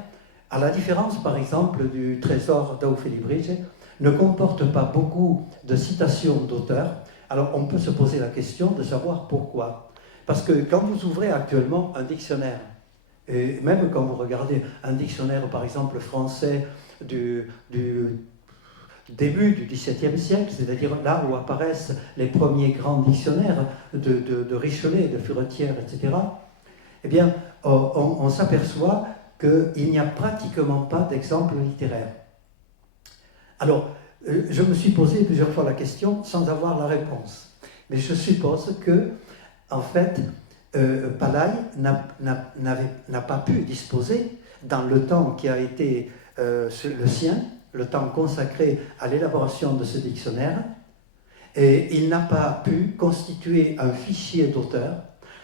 à la différence, par exemple, du trésor d'Aufelibrige, ne comporte pas beaucoup de citations d'auteurs. Alors, on peut se poser la question de savoir pourquoi. Parce que quand vous ouvrez actuellement un dictionnaire, et même quand vous regardez un dictionnaire, par exemple, français du début du XVIIe siècle, c'est-à-dire là où apparaissent les premiers grands dictionnaires de Richelieu, de Furetière, etc., eh bien, on s'aperçoit qu'il n'y a pratiquement pas d'exemples littéraires. Alors, je me suis posé plusieurs fois la question sans avoir la réponse. Mais je suppose que, en fait, Palay n'a pas pu disposer, dans le temps qui a été le sien, le temps consacré à l'élaboration de ce dictionnaire, et il n'a pas pu constituer un fichier d'auteur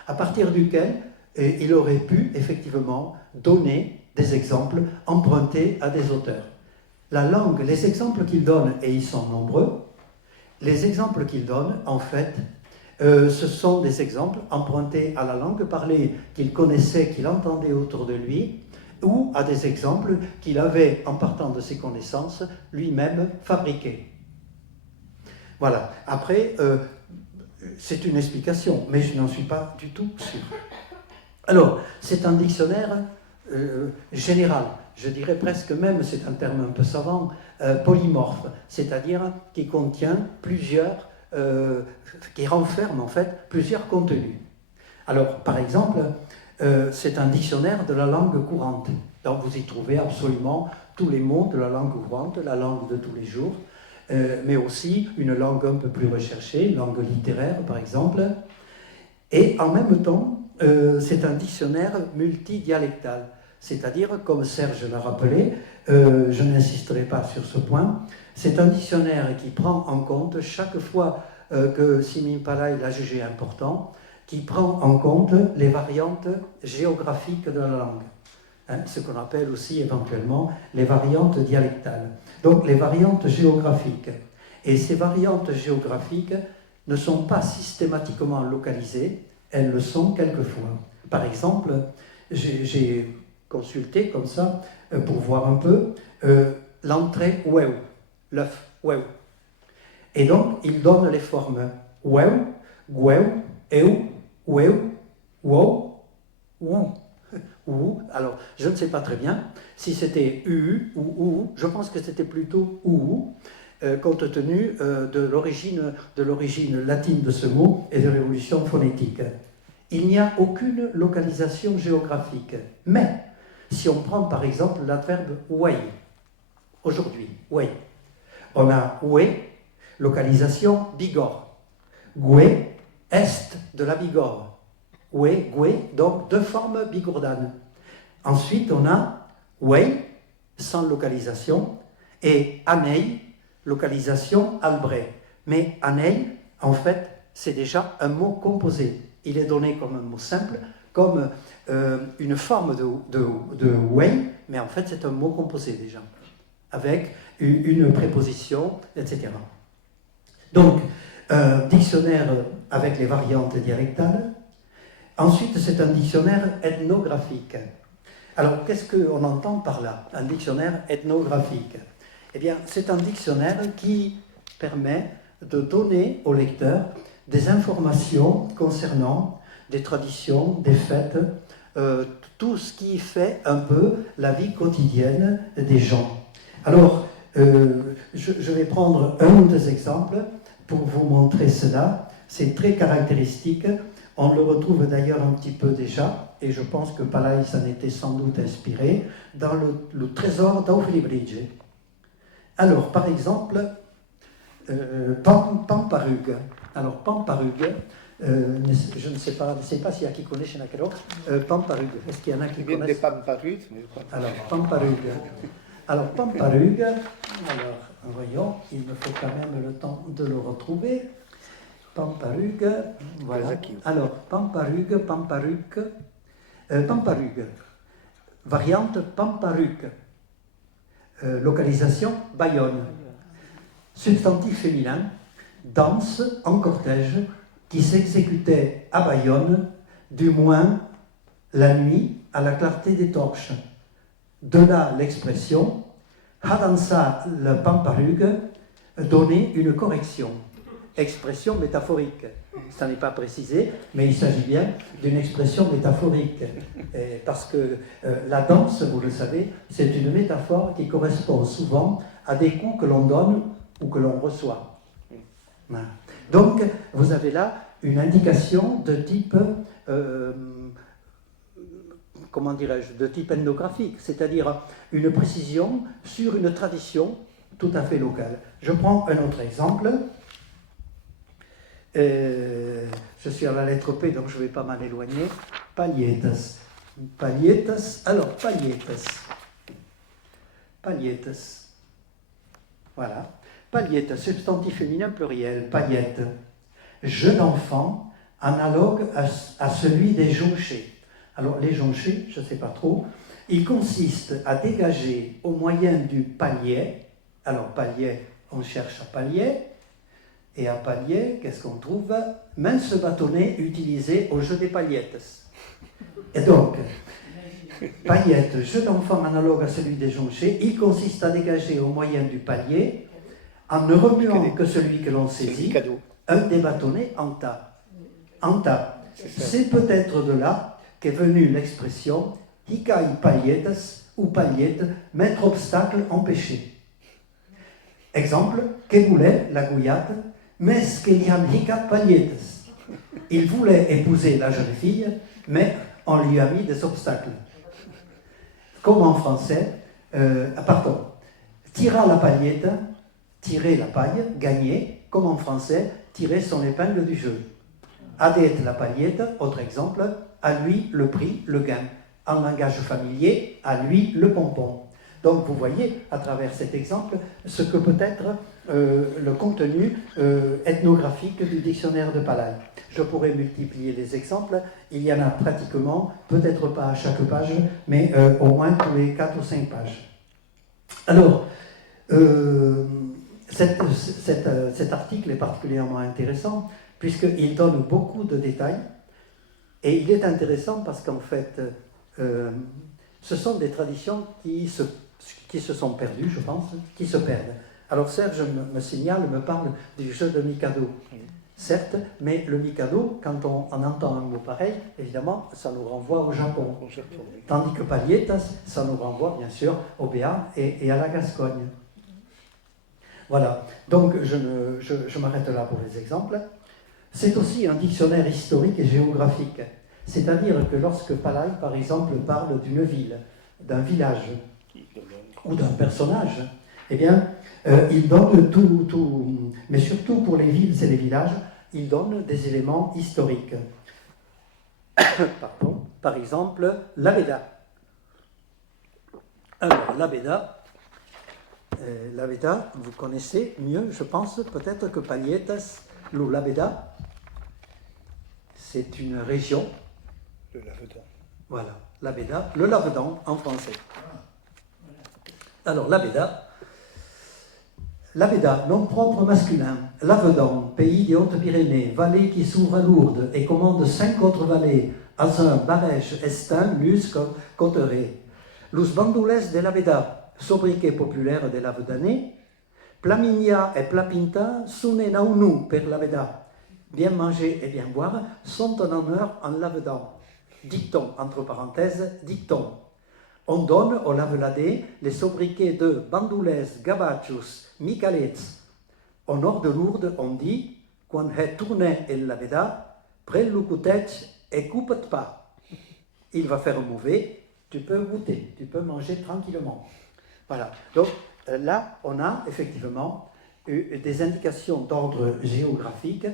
à partir duquel il aurait pu effectivement donner des exemples empruntés à des auteurs. La langue, les exemples qu'il donne, et ils sont nombreux, les exemples qu'il donne, en fait, ce sont des exemples empruntés à la langue parlée qu'il connaissait, qu'il entendait autour de lui, ou à des exemples qu'il avait, en partant de ses connaissances, lui-même fabriqués. Voilà. Après, c'est une explication, mais je n'en suis pas du tout sûr. Alors, c'est un dictionnaire général, je dirais presque même, c'est un terme un peu savant, polymorphe, c'est-à-dire qui contient qui renferme en fait plusieurs contenus. Alors, par exemple, c'est un dictionnaire de la langue courante. Donc vous y trouvez absolument tous les mots de la langue courante, la langue de tous les jours, mais aussi une langue un peu plus recherchée, une langue littéraire par exemple. Et en même temps, c'est un dictionnaire multidialectal. C'est-à-dire, comme Serge l'a rappelé, je n'insisterai pas sur ce point, c'est un dictionnaire qui prend en compte, chaque fois que Simin Palay l'a jugé important, qui prend en compte les variantes géographiques de la langue, hein, ce qu'on appelle aussi éventuellement les variantes dialectales. Donc les variantes géographiques. Et ces variantes géographiques ne sont pas systématiquement localisées, elles le sont quelquefois. Par exemple, j'ai consulté comme ça, pour voir un peu, l'entrée weu, l'œuf weu. Et donc, il donne les formes weu, gueu, eu, weu, wow, wow. Ou, alors, je ne sais pas très bien si c'était u ou ou, je pense que c'était plutôt ou, compte tenu de l'origine latine de ce mot et de l'évolution phonétique. Il n'y a aucune localisation géographique, mais si on prend par exemple l'adverbe way, aujourd'hui, way, on a way, localisation Bigorre, Goué, est de la Bigorre. Oué, Goué, donc deux formes bigourdanes. Ensuite, on a Oué, sans localisation, et Aneil, localisation Albret. Mais Aneil, en fait, c'est déjà un mot composé. Il est donné comme un mot simple, comme une forme de Oué, mais en fait, c'est un mot composé déjà, avec une préposition, etc. Donc, dictionnaire avec les variantes dialectales. Ensuite, c'est un dictionnaire ethnographique. Alors, qu'est-ce qu'on entend par là, un dictionnaire ethnographique? Eh bien, c'est un dictionnaire qui permet de donner au lecteur des informations concernant des traditions, des fêtes, tout ce qui fait un peu la vie quotidienne des gens. Alors, je vais prendre un ou deux exemples pour vous montrer cela. C'est très caractéristique. On le retrouve d'ailleurs un petit peu déjà, et je pense que Palay s'en était sans doute inspiré, dans le trésor d'Aufelibrige. Alors, par exemple, Pamparug. Alors, Pamparug, je ne sais pas s'il y a qui connaît chez Nakero. Pamparug, est-ce qu'il y en a qui connaissent? Des Pamparug. Alors, Pamparug. Alors, Pamparug, alors, voyons, il me faut quand même le temps de le retrouver. Pamparug, voilà. Alors, Pamparug, variante Pamparug, localisation Bayonne. Substantif féminin, danse en cortège qui s'exécutait à Bayonne, du moins la nuit à la clarté des torches. De là l'expression Hadansa le Pamparug donnait une correction. Expression métaphorique. Ça n'est pas précisé, mais il s'agit bien d'une expression métaphorique. Parce que la danse, vous le savez, c'est une métaphore qui correspond souvent à des coups que l'on donne ou que l'on reçoit. Voilà. Donc, vous avez là une indication de type, comment dirais-je, de type ethnographique, c'est-à-dire une précision sur une tradition tout à fait locale. Je prends un autre exemple. Je suis à la lettre P, donc je ne vais pas m'en éloigner. Palietas. Palietas. Alors, palietas. Palietas. Voilà. Palietas, substantif féminin pluriel. Paillette. Jeune enfant, analogue à celui des jonchés. Alors, les jonchés, je ne sais pas trop, il consiste à dégager au moyen du palier. Alors, palier, on cherche à palier. Et à palier, qu'est-ce qu'on trouve? Mince bâtonnet utilisé au jeu des paillettes. Et donc, paillette, jeu d'enfant analogue à celui des jonchés, il consiste à dégager au moyen du palier, en ne remuant que celui que l'on saisit, un des bâtonnets en tas. En tas. C'est peut-être de là qu'est venue l'expression hikai pailletas ou paillette, mettre obstacle, empêcher. Exemple, Keboulet, la gouillade, mais pailletas. Il voulait épouser la jeune fille, mais on lui a mis des obstacles. Comme en français, tira la paillette, tirer la paille, gagner, comme en français, tirer son épingle du jeu. Adet la paillette, autre exemple, à lui le prix, le gain. En langage familier, à lui le pompon. Donc vous voyez, à travers cet exemple, ce que peut être le contenu ethnographique du dictionnaire de Palay. Je pourrais multiplier les exemples, il y en a pratiquement, peut-être pas à chaque page, mais au moins tous les 4 ou 5 pages. Alors, Cet article est particulièrement intéressant puisqu'il donne beaucoup de détails et il est intéressant parce qu'en fait, ce sont des traditions qui se sont perdues, je pense, qui se perdent. Alors Serge me parle du jeu de Mikado. Certes, mais le Mikado, quand on entend un mot pareil, évidemment, ça nous renvoie au Japon. Tandis que Palietas, ça nous renvoie bien sûr au Béarn et à la Gascogne. Voilà, donc je m'arrête là pour les exemples. C'est aussi un dictionnaire historique et géographique. C'est-à-dire que lorsque Palay, par exemple, parle d'une ville, d'un village ou d'un personnage, eh bien, il donne tout, mais surtout pour les villes et les villages, il donne des éléments historiques. Pardon. Par exemple, l'Abeda. Alors, l'Abeda, vous connaissez mieux, je pense, peut-être que Palietas, ou l'Abeda. C'est une région. Le Lavedan. Voilà, l'Abeda, le Lavedan en français. Alors, l'Abeda, nom propre masculin, Lavedan, pays des Hautes-Pyrénées, vallée qui s'ouvre à Lourdes et commande 5 autres vallées, Azun, Barèche, Estin, Luz, Cotteret. Los bandules de l'Abeda, sobriquet populaire des Lavedanais, Plaminia et Plapinta, sune naunu per l'Abeda. Bien manger et bien boire sont en honneur en Lavedan. Dicton, entre parenthèses, dicton. On donne au Laveladais les sobriquets de Bandoules, Gabachus, Micalets. Au nord de Lourdes, on dit Quand est tourné el Laveda, près le coutech et coupe pas. Il va faire mauvais, tu peux goûter, tu peux manger tranquillement. Voilà. Donc là, on a effectivement des indications d'ordre géographique.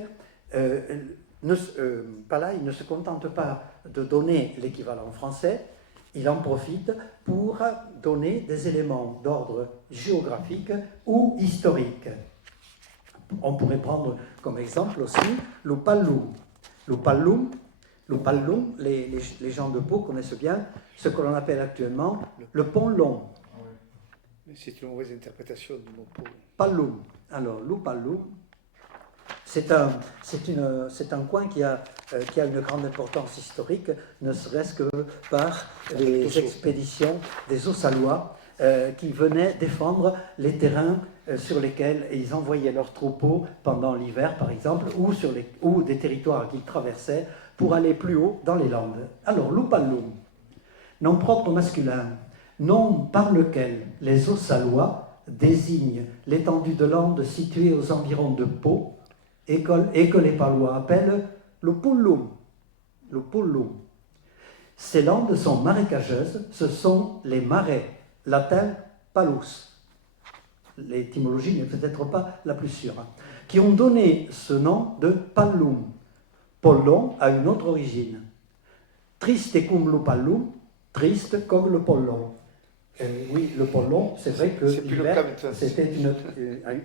Palay ne se contente pas de donner l'équivalent français, il en profite pour donner des éléments d'ordre géographique ou historique. On pourrait prendre comme exemple aussi le Pallum. Le Pallum, les gens de Pau connaissent bien ce que l'on appelle actuellement le pont long. C'est une mauvaise interprétation du mot Pau. Pallum. Alors, le Pallum, c'est un coin qui a une grande importance historique, ne serait-ce que par les expéditions des Ossalois qui venaient défendre les terrains sur lesquels ils envoyaient leurs troupeaux pendant l'hiver, par exemple, ou des territoires qu'ils traversaient pour aller plus haut dans les Landes. Alors, l'Upallum, nom propre masculin, nom par lequel les Ossalois désignent l'étendue de Landes située aux environs de Pau, et que les Palois appellent le Pullum. Le Pullum. Ces landes sont marécageuses, ce sont les marais, latin palus. L'étymologie n'est peut-être pas la plus sûre, qui ont donné ce nom de Pallum. Pollon a une autre origine. Triste cum le Pallum, triste comme le Pollon. Oui, le Pollon, c'est vrai que l'hiver, c'était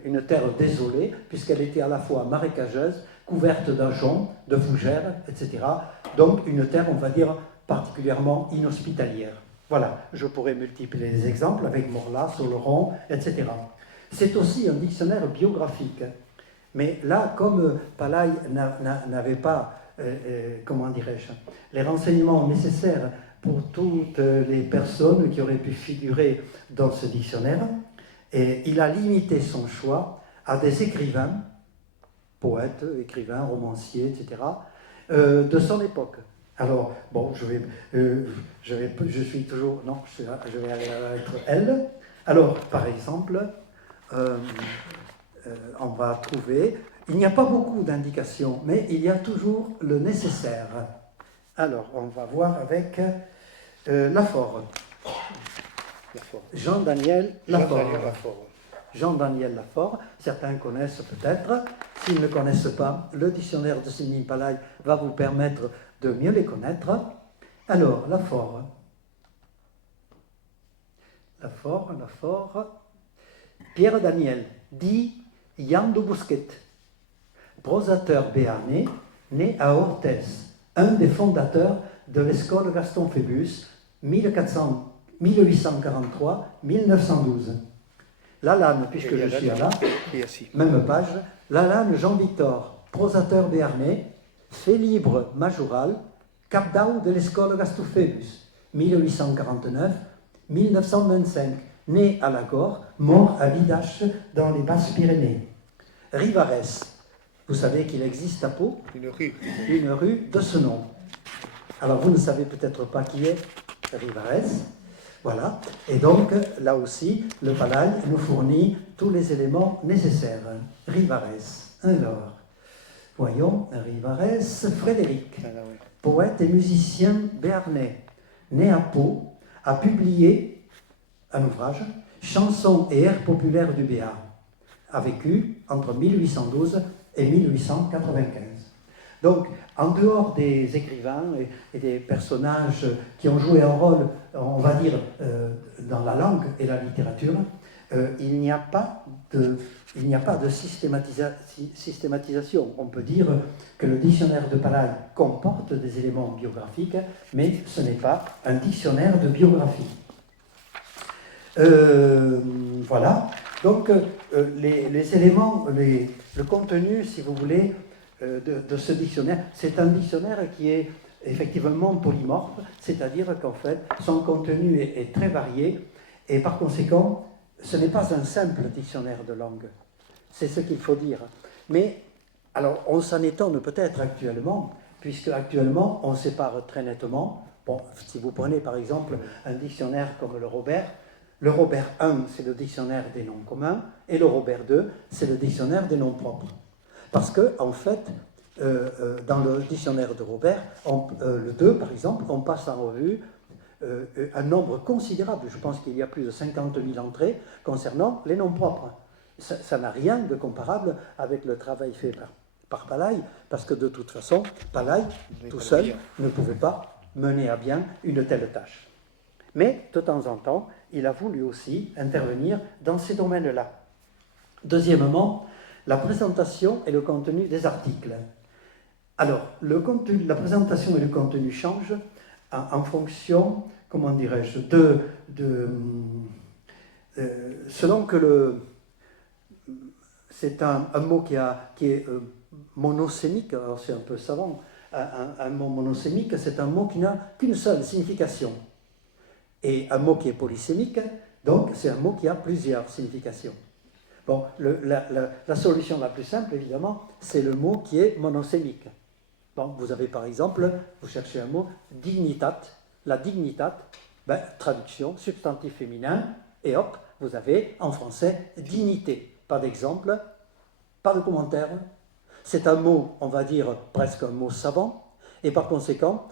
une terre désolée, puisqu'elle était à la fois marécageuse, couverte d'ajoncs, de fougères, etc. Donc une terre, on va dire, particulièrement inhospitalière. Voilà, je pourrais multiplier les exemples avec Morlas, Oloron, etc. C'est aussi un dictionnaire biographique. Mais là, comme Palay n'avait pas, comment dirais-je, les renseignements nécessaires pour toutes les personnes qui auraient pu figurer dans ce dictionnaire, et il a limité son choix à des écrivains, poètes, écrivains, romanciers, etc., de son époque. Alors, bon, je suis toujours, non, je vais aller à la lettre L. Alors, par exemple, on va trouver, il n'y a pas beaucoup d'indications, mais il y a toujours le nécessaire. Alors, on va voir avec Lafort. Jean-Daniel Lafort. Jean-Daniel Lafort, certains connaissent peut-être. S'ils ne connaissent pas, le dictionnaire de Sini Palay va vous permettre de mieux les connaître. Alors, Lafort. Pierre Daniel, dit Jan de Bousquet, prosateur béarnais, né à Orthez, un des fondateurs de l'école Gaston Phébus, 1843-1912. Lalanne, puisque je suis là, Et ainsi. Même page, Lalanne Jean-Victor, prosateur béarnais, fait libre majoral, capdau de l'école Gastophébus, 1849-1925, né à Lagore, mort à Bidache dans les Basses-Pyrénées. Rivarès, vous savez qu'il existe à Pau une rue de ce nom. Alors vous ne savez peut-être pas qui est Rivarès. Voilà. Et donc, là aussi, le Palaille nous fournit tous les éléments nécessaires. Rivarès. Alors, voyons, Rivarès, Frédéric, poète et musicien béarnais, né à Pau, a publié un ouvrage, Chansons et airs populaires du Béarn, a vécu entre 1812 et 1895. Donc, en dehors des écrivains et des personnages qui ont joué un rôle, on va dire, dans la langue et la littérature, il n'y a pas de systématisation. On peut dire que le dictionnaire de Palaille comporte des éléments biographiques, mais ce n'est pas un dictionnaire de biographie. Voilà. Donc, les éléments, le contenu, si vous voulez, de ce dictionnaire, c'est un dictionnaire qui est effectivement polymorphe, c'est-à-dire qu'en fait, son contenu est très varié, et par conséquent, ce n'est pas un simple dictionnaire de langue. C'est ce qu'il faut dire. Mais, alors, on s'en étonne peut-être actuellement, puisque actuellement, on sépare très nettement. Bon, si vous prenez par exemple un dictionnaire comme le Robert I, c'est le dictionnaire des noms communs, et le Robert II, c'est le dictionnaire des noms propres. Parce que, en fait, dans le dictionnaire de Robert, le 2, par exemple, on passe en revue un nombre considérable, je pense qu'il y a plus de 50 000 entrées concernant les noms propres. Ça n'a rien de comparable avec le travail fait par Palaille, parce que de toute façon, Palaille, tout seul, ne pouvait pas mener à bien une telle tâche. Mais, de temps en temps, il a voulu aussi intervenir dans ces domaines-là. Deuxièmement, la présentation et le contenu des articles. Alors, la présentation et le contenu changent en fonction, comment dirais-je, selon que c'est un mot qui est monosémique, alors c'est un peu savant, un mot monosémique, c'est un mot qui n'a qu'une seule signification. Et un mot qui est polysémique, donc c'est un mot qui a plusieurs significations. Bon, la solution la plus simple, évidemment, c'est le mot qui est monosémique. Bon, vous avez par exemple, vous cherchez un mot, dignitat. La dignitat, traduction, substantif féminin, et hop, vous avez en français dignité. Pas d'exemple, pas de commentaire. C'est un mot, on va dire, presque un mot savant, et par conséquent,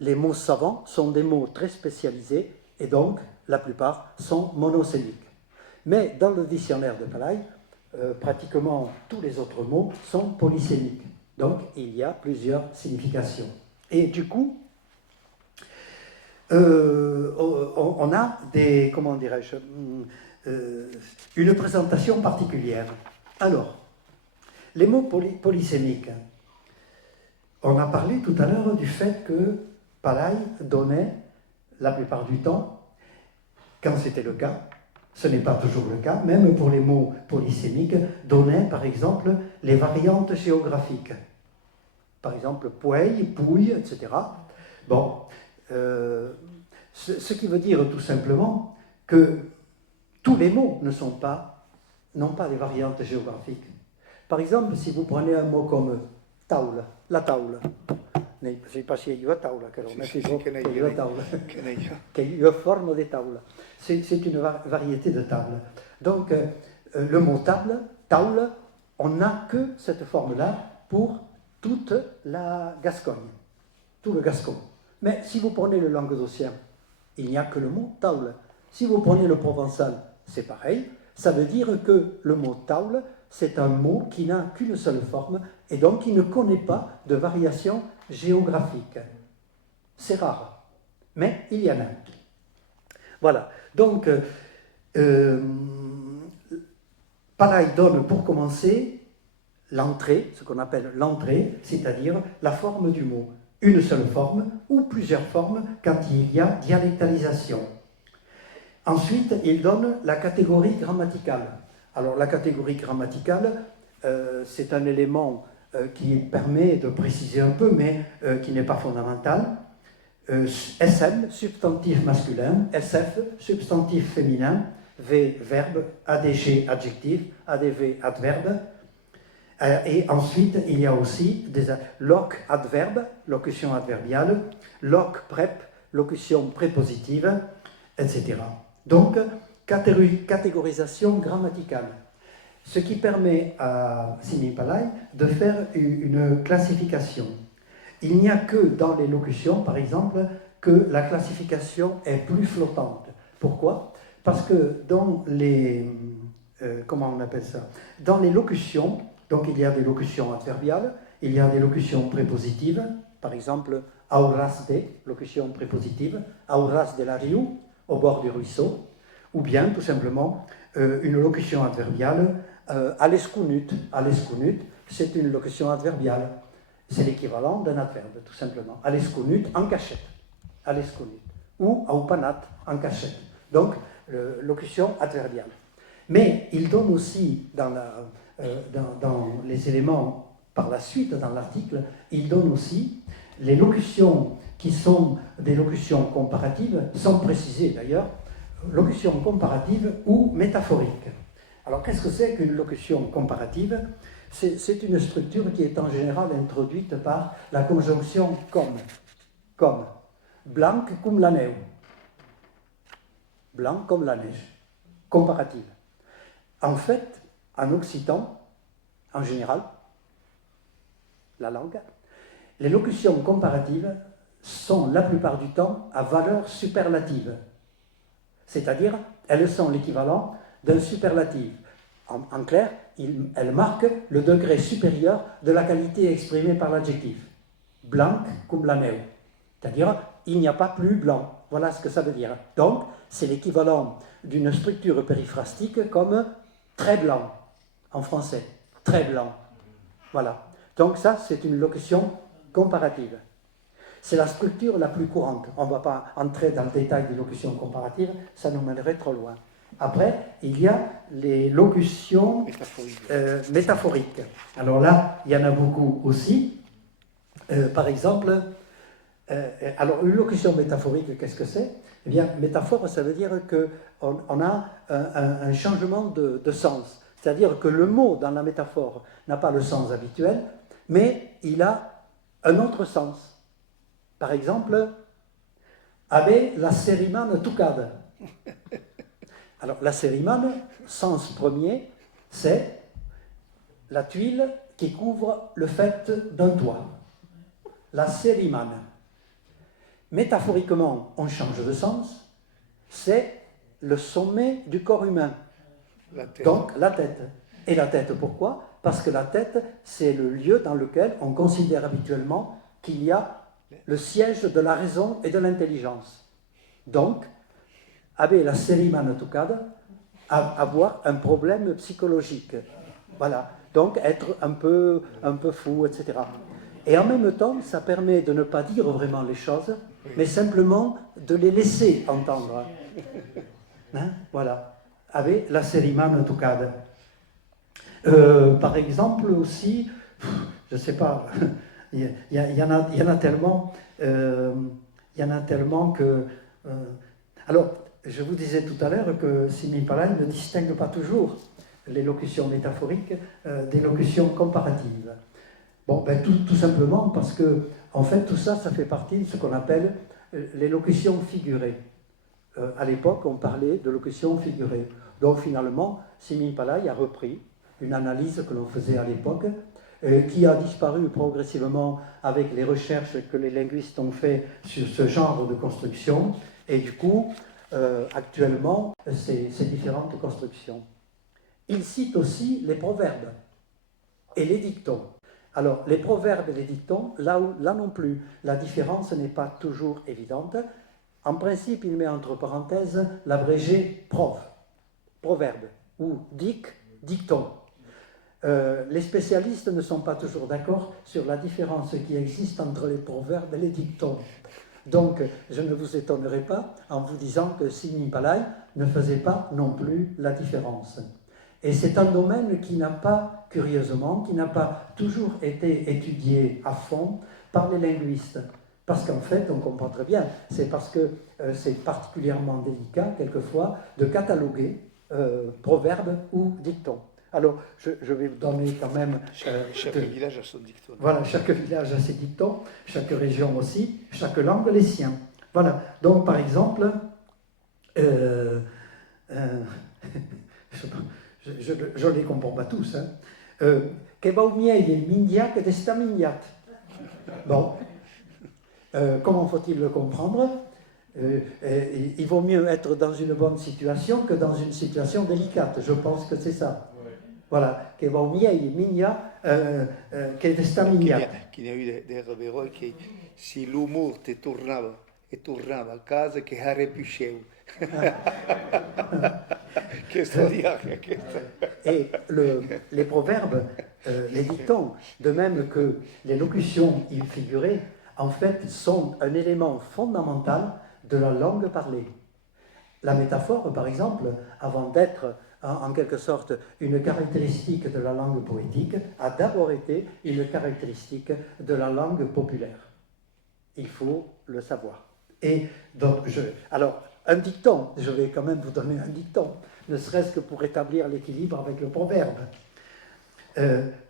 les mots savants sont des mots très spécialisés, et donc, la plupart sont monosémiques. Mais dans le dictionnaire de Palaille, pratiquement tous les autres mots sont polysémiques. Donc, il y a plusieurs significations. Et du coup, on a des, comment dirais-je, une présentation particulière. Alors, les mots polysémiques. On a parlé tout à l'heure du fait que Palaille donnait, la plupart du temps, quand c'était le cas, ce n'est pas toujours le cas, même pour les mots polysémiques, donnait par exemple les variantes géographiques. Par exemple, pouille, pouille, etc. Bon, ce qui veut dire tout simplement que tous les mots n'ont pas des variantes géographiques. Par exemple, si vous prenez un mot comme taule, la taule, ne sei pas si io taula, che non è io taula, che io forme des taules. C'est une variété de table. Donc, le mot table, taule, on n'a que cette forme-là pour toute la Gascogne, tout le gascon. Mais si vous prenez le languedocien, il n'y a que le mot taule. Si vous prenez le provençal, c'est pareil. Ça veut dire que le mot taule, c'est un mot qui n'a qu'une seule forme et donc qui ne connaît pas de variation géographique. C'est rare, mais il y en a. Voilà, donc Palaille donne pour commencer l'entrée, ce qu'on appelle l'entrée, c'est-à-dire la forme du mot. Une seule forme ou plusieurs formes quand il y a dialectalisation. Ensuite, il donne la catégorie grammaticale. Alors la catégorie grammaticale, c'est un élément qui permet de préciser un peu, mais qui n'est pas fondamental. SM, substantif masculin, SF, substantif féminin, V, verbe, ADG, adjectif, ADV, adverbe. Et ensuite, il y a aussi des loc, adverbe, locution adverbiale, loc, prep, locution prépositive, etc. Donc, catégorisation grammaticale. Ce qui permet à Simi Palay de faire une classification. Il n'y a que dans les locutions, par exemple, que la classification est plus flottante. Pourquoi? Parce que dans les... comment on appelle ça? Dans les locutions, donc il y a des locutions adverbiales, il y a des locutions prépositives, par exemple, auras de, locution prépositive, auras de la riu, au bord du ruisseau, ou bien tout simplement une locution adverbiale, alescunut. Alescunut, c'est une locution adverbiale. C'est l'équivalent d'un adverbe, tout simplement. Alescunut en cachette. Alescunut. Ou aupanat en cachette. Donc, locution adverbiale. Mais il donne aussi, dans les éléments par la suite, dans l'article, il donne aussi les locutions qui sont des locutions comparatives, sans préciser d'ailleurs, locutions comparatives ou métaphoriques. Alors, qu'est-ce que c'est qu'une locution comparative? C'est une structure qui est en général introduite par la conjonction comme. Blanc comme la neige. Blanc comme la neige. Comparative. En fait, en occitan, en général, la langue, les locutions comparatives sont la plupart du temps à valeur superlative. C'est-à-dire, elles sont l'équivalent d'un superlatif. En clair, elles marquent le degré supérieur de la qualité exprimée par l'adjectif. Blanc comme la neige. C'est-à-dire, il n'y a pas plus blanc. Voilà ce que ça veut dire. Donc, c'est l'équivalent d'une structure périphrastique comme très blanc, en français. Très blanc. Voilà. Donc ça, c'est une locution comparative. C'est la structure la plus courante. On ne va pas entrer dans le détail des locutions comparatives, ça nous mènerait trop loin. Après, il y a les locutions métaphoriques. Alors là, il y en a beaucoup aussi. Par exemple, alors une locution métaphorique, qu'est-ce que c'est? Eh bien, métaphore, ça veut dire qu'on a un changement de sens. C'est-à-dire que le mot dans la métaphore n'a pas le sens habituel, mais il a un autre sens. Par exemple, abe la sérimane tucade. Alors, la sérimane, sens premier, c'est la tuile qui couvre le fait d'un toit. La sérimane. Métaphoriquement, on change de sens, c'est le sommet du corps humain. Donc, la tête. Et la tête, pourquoi? Parce que la tête, c'est le lieu dans lequel on considère habituellement qu'il y a le siège de la raison et de l'intelligence. Donc, avec la sérimane tucade, avoir un problème psychologique. Voilà. Donc, être un peu fou, etc. Et en même temps, ça permet de ne pas dire vraiment les choses, mais simplement de les laisser entendre. Hein? Voilà. Avec la sérimane tucade. Par exemple aussi, je ne sais pas, il y en a tellement, que... alors, je vous disais tout à l'heure que Simi Palay ne distingue pas toujours les locutions métaphoriques des locutions comparatives. Bon, ben, tout simplement parce que, en fait, tout ça, ça fait partie de ce qu'on appelle les locutions figurées. À l'époque, on parlait de locutions figurées. Donc, finalement, Simi Palay a repris une analyse que l'on faisait à l'époque, qui a disparu progressivement avec les recherches que les linguistes ont fait sur ce genre de construction, et du coup, actuellement, ces différentes constructions. Il cite aussi les proverbes et les dictons. Alors, les proverbes et les dictons, là non plus, la différence n'est pas toujours évidente. En principe, il met entre parenthèses l'abrégé proverbe, ou dicton. Les spécialistes ne sont pas toujours d'accord sur la différence qui existe entre les proverbes et les dictons. Donc, je ne vous étonnerai pas en vous disant que Simi Palay ne faisait pas non plus la différence. Et c'est un domaine qui n'a pas, curieusement, qui n'a pas toujours été étudié à fond par les linguistes. Parce qu'en fait, on comprend très bien, c'est parce que c'est particulièrement délicat, quelquefois, de cataloguer proverbes ou dictons. Alors, je vais vous donner quand même... Chaque village a son dicton. Voilà, chaque village a ses dictons, chaque région aussi, chaque langue les siens. Voilà, donc par exemple, je ne les comprends pas tous. Que va au miei et mindiac d'esta mignat. Bon, comment faut-il le comprendre? Il vaut mieux être dans une bonne situation que dans une situation délicate. Je pense que c'est ça. Voilà, che va au miei migna, che d'esta mignat. Qu'il y a eu des révérends qui, si l'humour te tournava a casa, che arrepucheu. Qu'est-ce que dire? Et les proverbes, les dictons, de même que les locutions y figurées, en fait, sont un élément fondamental de la langue parlée. La métaphore, par exemple, avant d'être en quelque sorte une caractéristique de la langue poétique, a d'abord été une caractéristique de la langue populaire. Il faut le savoir. Et donc, alors, un dicton, je vais quand même vous donner un dicton, ne serait-ce que pour établir l'équilibre avec le proverbe.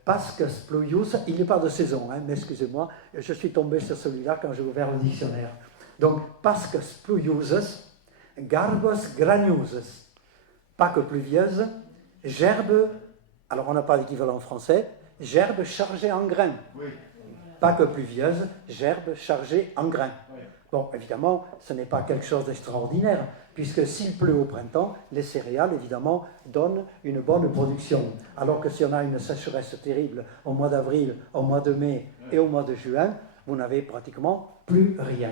Pasque spluius, il n'est pas de saison, hein, mais excusez-moi, je suis tombé sur celui-là quand j'ai ouvert le dictionnaire. Donc, pasque spluius, garbos graniuses. Pâques pluvieuses, gerbe, alors on n'a pas d'équivalent français, gerbe chargée en grains. Oui. Pâques pluvieuses, gerbe chargée en grains. Oui. Bon, évidemment, ce n'est pas quelque chose d'extraordinaire, puisque s'il pleut au printemps, les céréales, évidemment, donnent une bonne production. Alors que si on a une sécheresse terrible au mois d'avril, au mois de mai et au mois de juin, vous n'avez pratiquement plus rien.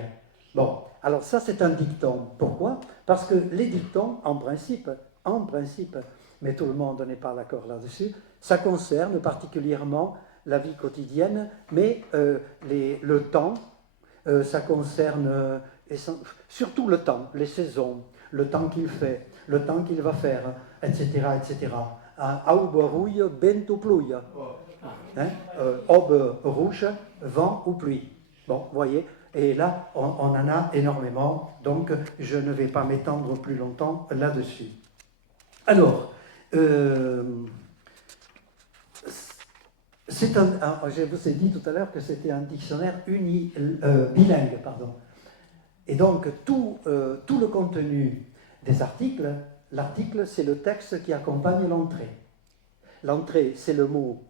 Bon, alors ça c'est un dicton. Pourquoi? Parce que les dictons, en principe, mais tout le monde n'est pas d'accord là-dessus, ça concerne particulièrement la vie quotidienne, mais le temps, ça concerne surtout le temps, les saisons, le temps qu'il fait, le temps qu'il va faire, etc. etc. Aube rouille, bento pluie. Aube rouge, vent ou pluie. Bon, vous voyez, et là, on en a énormément, donc je ne vais pas m'étendre plus longtemps là-dessus. Alors, je vous ai dit tout à l'heure que c'était un dictionnaire bilingue, pardon. Et donc, tout le contenu des articles, l'article, c'est le texte qui accompagne l'entrée. L'entrée, c'est le mot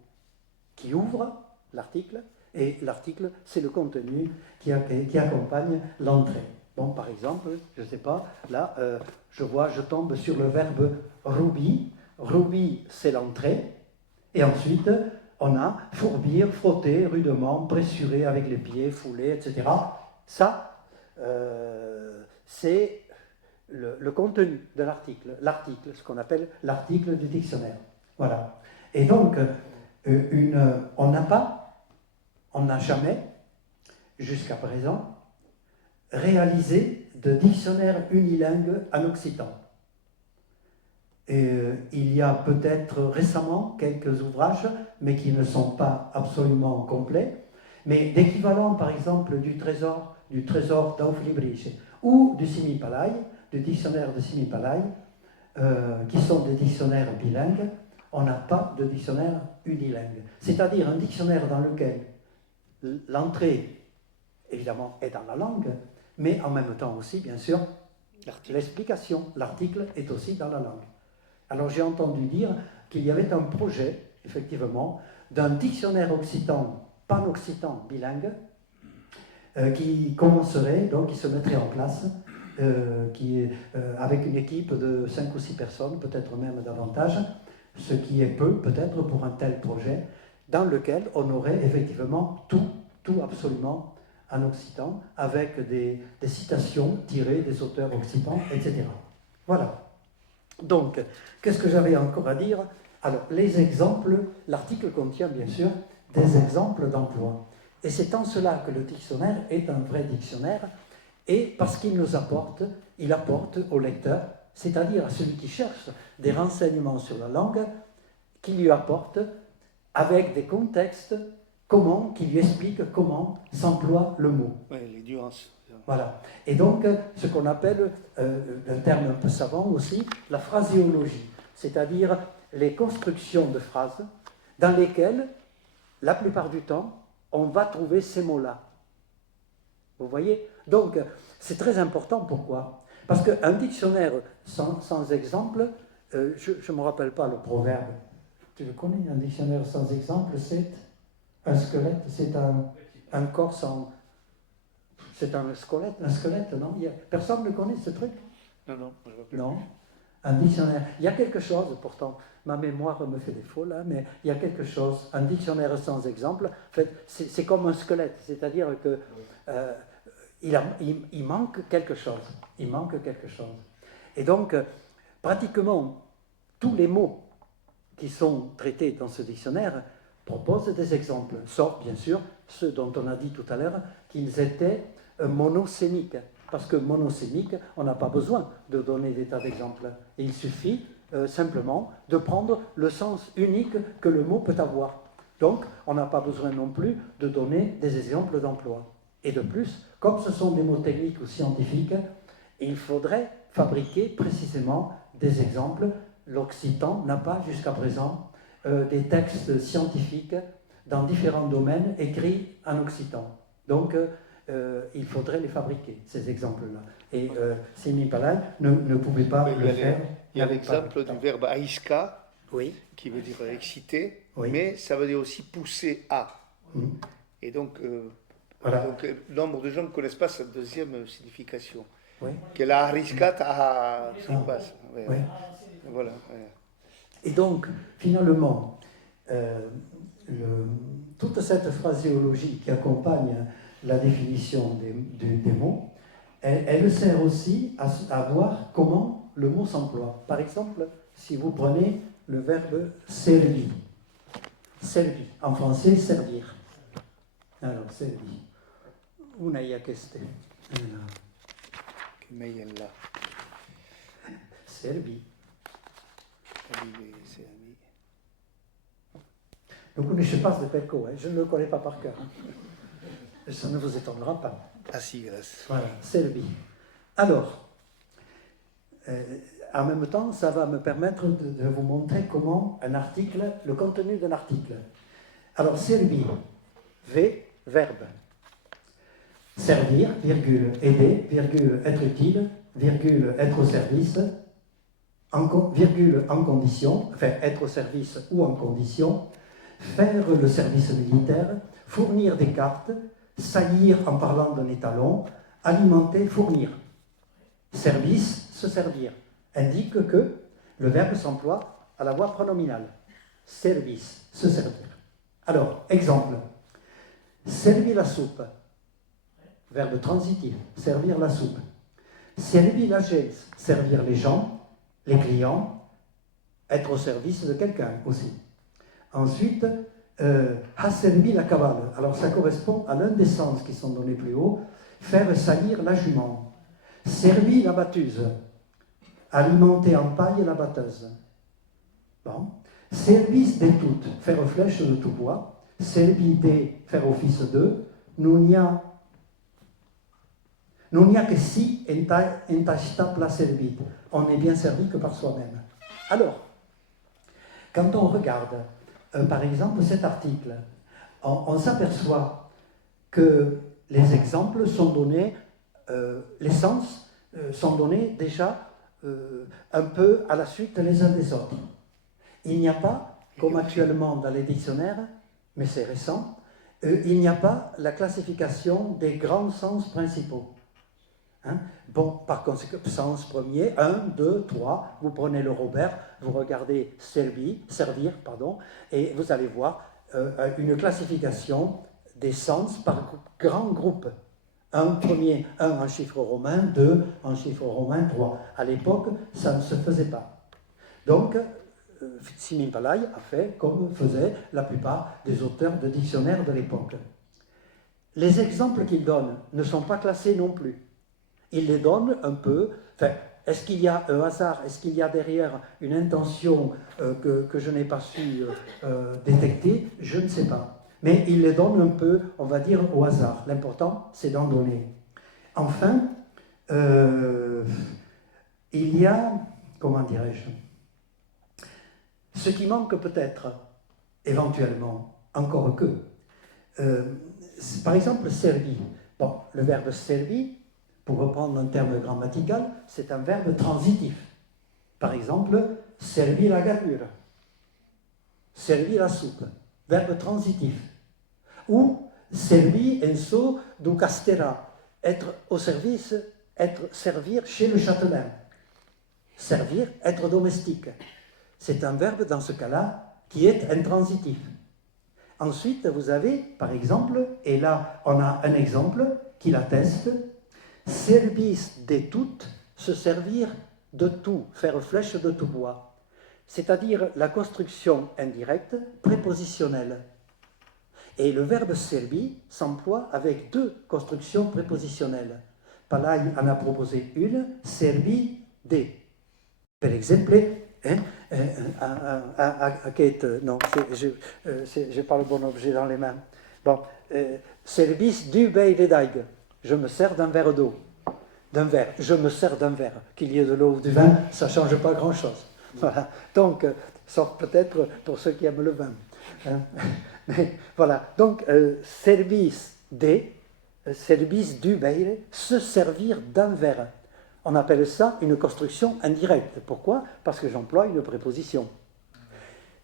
qui ouvre l'article, et l'article, c'est le contenu qui accompagne l'entrée. Bon, par exemple, je ne sais pas, là, je tombe sur le verbe rubi. Rubi, c'est l'entrée. Et ensuite, on a fourbir, frotter, rudement, pressurer avec les pieds, fouler, etc. Ça, c'est le contenu de l'article. L'article, ce qu'on appelle l'article du dictionnaire. Voilà. Et donc, on n'a jamais, jusqu'à présent, réalisé de dictionnaire unilingue en occitan. Et, il y a peut-être récemment quelques ouvrages, mais qui ne sont pas absolument complets, mais d'équivalent par exemple du trésor d'Auflibriche ou du Simipalai, du dictionnaire de Simipalai, qui sont des dictionnaires bilingues, on n'a pas de dictionnaire unilingue. C'est-à-dire un dictionnaire dans lequel l'entrée, évidemment, est dans la langue, mais en même temps aussi, bien sûr, l'explication, l'article est aussi dans la langue. Alors j'ai entendu dire qu'il y avait un projet, effectivement, d'un dictionnaire occitan, pan-occitan bilingue, qui commencerait, donc qui se mettrait en place, avec une équipe de 5 ou 6 personnes, peut-être même davantage, ce qui est peu, peut-être, pour un tel projet, dans lequel on aurait effectivement tout absolument en occitan, avec des citations tirées des auteurs occitans, etc. Voilà. Donc, qu'est-ce que j'avais encore à dire? Alors, les exemples, l'article contient bien sûr des exemples d'emploi. Et c'est en cela que le dictionnaire est un vrai dictionnaire, et parce qu'il apporte au lecteur, c'est-à-dire à celui qui cherche des renseignements sur la langue, qui lui apporte, avec des contextes, qui lui expliquent comment s'emploie le mot. Oui, les nuances. Voilà. Et donc, ce qu'on appelle, un terme un peu savant aussi, la phraséologie, c'est-à-dire les constructions de phrases dans lesquelles, la plupart du temps, on va trouver ces mots-là. Vous voyez? Donc, c'est très important. Pourquoi? Parce qu'un dictionnaire sans exemple, je ne me rappelle pas le proverbe. Tu le connais? Un dictionnaire sans exemple, c'est un squelette, c'est un corps sans... C'est un squelette, non? Personne ne connaît ce truc? Non, je vois plus. Non. Un dictionnaire. Il y a quelque chose, pourtant, ma mémoire me fait défaut là, mais il y a quelque chose. Un dictionnaire sans exemple, en fait, c'est comme un squelette, c'est-à-dire que il manque quelque chose. Il manque quelque chose. Et donc, pratiquement tous les mots qui sont traités dans ce dictionnaire proposent des exemples, sauf bien sûr ceux dont on a dit tout à l'heure qu'ils étaient monosémiques. Parce que monosémique, on n'a pas besoin de donner des tas d'exemples. Il suffit simplement de prendre le sens unique que le mot peut avoir. Donc, on n'a pas besoin non plus de donner des exemples d'emploi. Et de plus, comme ce sont des mots techniques ou scientifiques, il faudrait fabriquer précisément des exemples. L'Occitan n'a pas jusqu'à présent des textes scientifiques dans différents domaines écrits en occitan. Donc, il faudrait les fabriquer, ces exemples-là. Et Simi Palay ne pouvait pas le faire. Il y a l'exemple du verbe aïska, oui. qui veut dire exciter, Oui. mais ça veut dire aussi pousser à. Et donc, Voilà. nombre de gens ne connaissent pas cette deuxième signification. Oui. Que la riscata a ce qui passe. Ouais. Oui. Voilà. Ouais. Et donc, finalement, toute cette phraséologie qui accompagne la définition des mots, elle sert aussi à voir comment le mot s'emploie. Par exemple, si vous prenez le verbe servir. Servir. En français, servir. Alors, servir. Una y a queste. Che meglio è là. Servir. C'est ami. Ne connaissez pas ce Pecco, je ne le connais pas par cœur. Ça ne vous étonnera pas. Ah si, grâce. Voilà, servir. Alors, en même temps, ça va me permettre de vous montrer comment un article, le contenu d'un article. Alors, servir, verbe. Servir, virgule, aider, virgule, être utile, virgule, être au service, virgule, en condition, enfin, être au service ou en condition, faire le service militaire, fournir des cartes, saillir en parlant d'un étalon, alimenter, fournir. Service, se servir, indique que le verbe s'emploie à la voix pronominale. Service, se servir. Alors, exemple. Servir la soupe. Verbe transitif, servir la soupe. Servir la gens, servir les gens, les clients, être au service de quelqu'un aussi. Ensuite, ha servi la cavale. Alors ça correspond à l'un des sens qui sont donnés plus haut. Faire salir la jument. Servir la batteuse. Alimenter en paille la batteuse. Bon. Service des toutes. Faire flèche de tout bois. Servir des. Faire office de. Non n'y a que si entachta pla servit. On n'est bien servi que par soi-même. Alors, quand on regarde par exemple, cet article, on s'aperçoit que les exemples sont donnés, les sens sont donnés déjà un peu à la suite les uns des autres. Il n'y a pas, comme actuellement dans les dictionnaires, mais c'est récent, il n'y a pas la classification des grands sens principaux. Hein? Bon, par conséquent, sens premier, 1, 2, 3, vous prenez le Robert, vous regardez servir, et vous allez voir une classification des sens par grands groupes. Un premier, 1 en chiffre romain, 2 en chiffre romain, 3. À l'époque, ça ne se faisait pas. Donc, Simi Palay a fait comme faisaient la plupart des auteurs de dictionnaires de l'époque. Les exemples qu'il donne ne sont pas classés non plus. Il les donne un peu, enfin, Est-ce qu'il y a un hasard? Est-ce qu'il y a derrière une intention que je n'ai pas su détecter? Je ne sais pas. Mais il les donne un peu, on va dire, au hasard. L'important, c'est d'en donner. Enfin, il y a, comment dirais-je, ce qui manque peut-être, éventuellement, encore que. Par exemple, servi. Bon, le verbe servi, pour reprendre un terme grammatical, c'est un verbe transitif. Par exemple, servir la gature, servir la soupe, verbe transitif. Ou servir en so du castera, être au service, servir chez le châtelain. Servir, être domestique. C'est un verbe dans ce cas-là qui est intransitif. Ensuite, vous avez, par exemple, et là on a un exemple qui l'atteste, service de tout, se servir de tout, faire flèche de tout bois. C'est-à-dire la construction indirecte prépositionnelle. Et le verbe servi s'emploie avec deux constructions prépositionnelles. Palai en a proposé une, servi de. Per exemple, non, je n'ai pas le bon objet dans les mains. Bon, service du beille d'aigue. Je me sers d'un verre d'eau. D'un verre. Je me sers d'un verre. Qu'il y ait de l'eau ou du vin, ça ne change pas grand-chose. Voilà. Donc, sauf peut-être pour ceux qui aiment le vin. Mais, voilà. Donc, service du beille, se servir d'un verre. On appelle ça une construction indirecte. Pourquoi? Parce que j'emploie une préposition.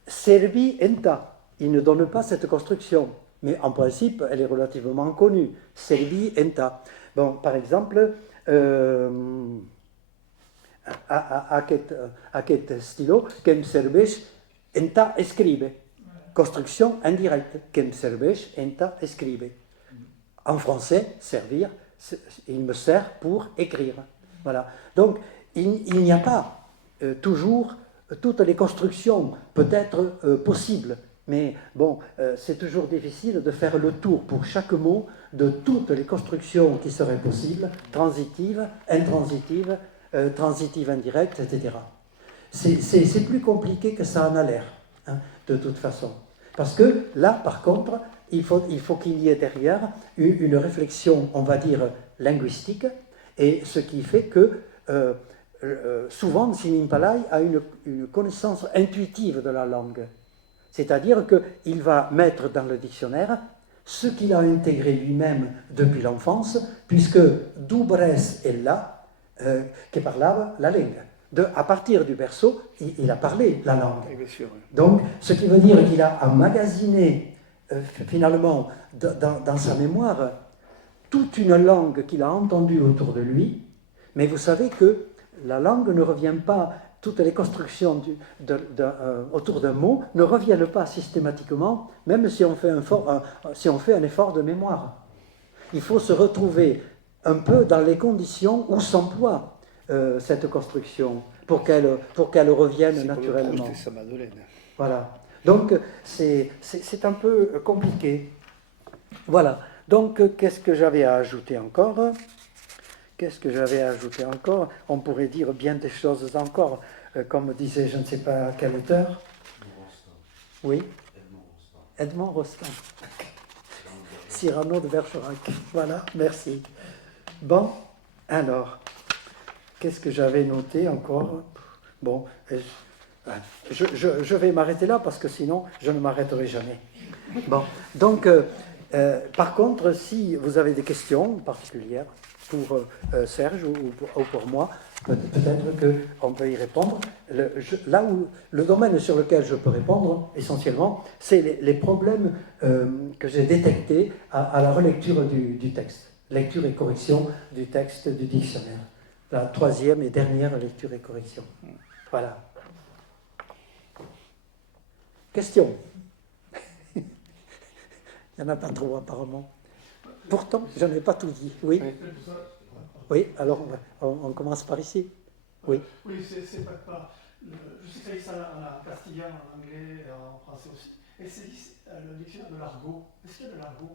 Servi enta. Il ne donne pas cette construction, mais en principe, elle est relativement connue. Servi enta. Bon, par exemple, a quel stylo que me serveix enta escribe. Construction indirecte. Que me serveix enta escribe. En français, servir, il me sert pour écrire. Voilà. Donc, il n'y a pas toujours toutes les constructions peut-être possibles, mais bon, c'est toujours difficile de faire le tour pour chaque mot de toutes les constructions qui seraient possibles, transitives, intransitives, transitives indirectes, etc. C'est plus compliqué que ça en a l'air, hein, de toute façon. Parce que là, par contre, il faut qu'il y ait derrière une réflexion, on va dire, linguistique, et ce qui fait que souvent Simin Palay a une connaissance intuitive de la langue. C'est-à-dire qu'il va mettre dans le dictionnaire ce qu'il a intégré lui-même depuis l'enfance, puisque d'Ubres est là, qui parlava la langue. À partir du berceau, il a parlé la langue. Donc, ce qui veut dire qu'il a emmagasiné finalement dans sa mémoire toute une langue qu'il a entendue autour de lui, mais vous savez que la langue ne revient pas, toutes les constructions autour d'un mot ne reviennent pas systématiquement, même si on fait un effort de mémoire. Il faut se retrouver un peu dans les conditions où s'emploie cette construction pour qu'elle revienne naturellement. Voilà. Donc c'est un peu compliqué. Voilà. Donc, qu'est-ce que j'avais à ajouter encore? On pourrait dire bien des choses encore, comme disait je ne sais pas quel auteur. Oui. Edmond Rostand. Cyrano de Bergerac. Voilà, merci. Bon, alors, qu'est-ce que j'avais noté encore? Bon, je vais m'arrêter là parce que sinon je ne m'arrêterai jamais. Bon, donc... par contre, si vous avez des questions particulières pour Serge ou pour moi, peut-être qu'on peut y répondre. Là où le domaine sur lequel je peux répondre, essentiellement, c'est les problèmes que j'ai détectés à la relecture du texte. Lecture et correction du texte du dictionnaire. La troisième et dernière lecture et correction. Voilà. Question? Il n'y en a pas trop apparemment. Pourtant, je n'ai pas tout dit. Oui. Oui, alors on commence par ici. Oui. Oui, c'est pas. Je sais que ça dit ça en castillan, en anglais et en français aussi. Et c'est le dictionnaire de l'argot. Est-ce qu'il y a de l'argot?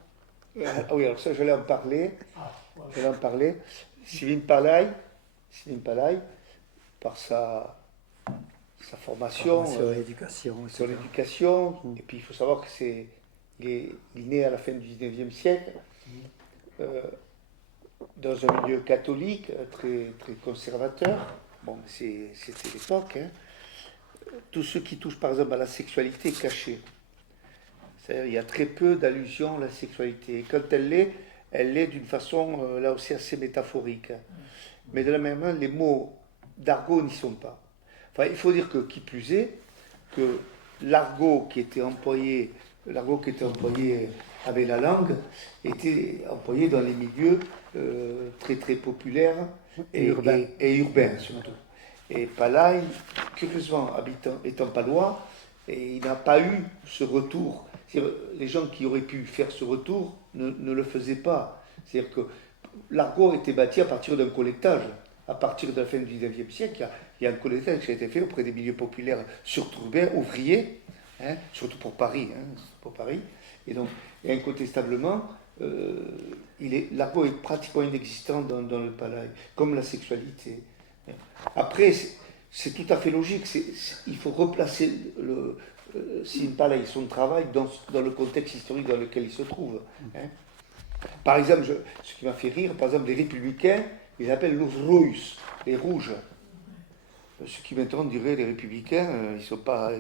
Oui, alors ça, je vais en parler. Ah, voilà. Je vais en parler. Simin Palay, par sa formation, éducation, son etc. éducation. Et puis il faut savoir que il est né à la fin du 19e siècle, dans un milieu catholique très, très conservateur. Bon, c'était l'époque. Hein. Tout ce qui touche par exemple à la sexualité est caché. C'est-à-dire, il y a très peu d'allusions à la sexualité. Et quand elle l'est d'une façon là aussi assez métaphorique. Hein. Mais de la même manière, les mots d'argot n'y sont pas. Enfin, il faut dire que, qui plus est, que l'argot qui était employé avec la langue était employé dans les milieux très très populaires et urbains surtout. Et Palaï, curieusement, étant palois, et il n'a pas eu ce retour. Les gens qui auraient pu faire ce retour ne le faisaient pas. C'est-à-dire que l'argot était bâti à partir d'un collectage. À partir de la fin du 19e siècle, il y a un collectage qui a été fait auprès des milieux populaires, surtout urbains, ouvriers, hein, surtout pour Paris. Et donc, incontestablement, l'argot est pratiquement inexistant dans le Palaï, comme la sexualité. Après, c'est tout à fait logique. Il faut replacer Sivin Palaï, son travail, dans le contexte historique dans lequel il se trouve. Hein. Par exemple, ce qui m'a fait rire, par exemple, les républicains, ils appellent los ruis, les rouges. Ce qui maintenant dirait les républicains, ils ne sont pas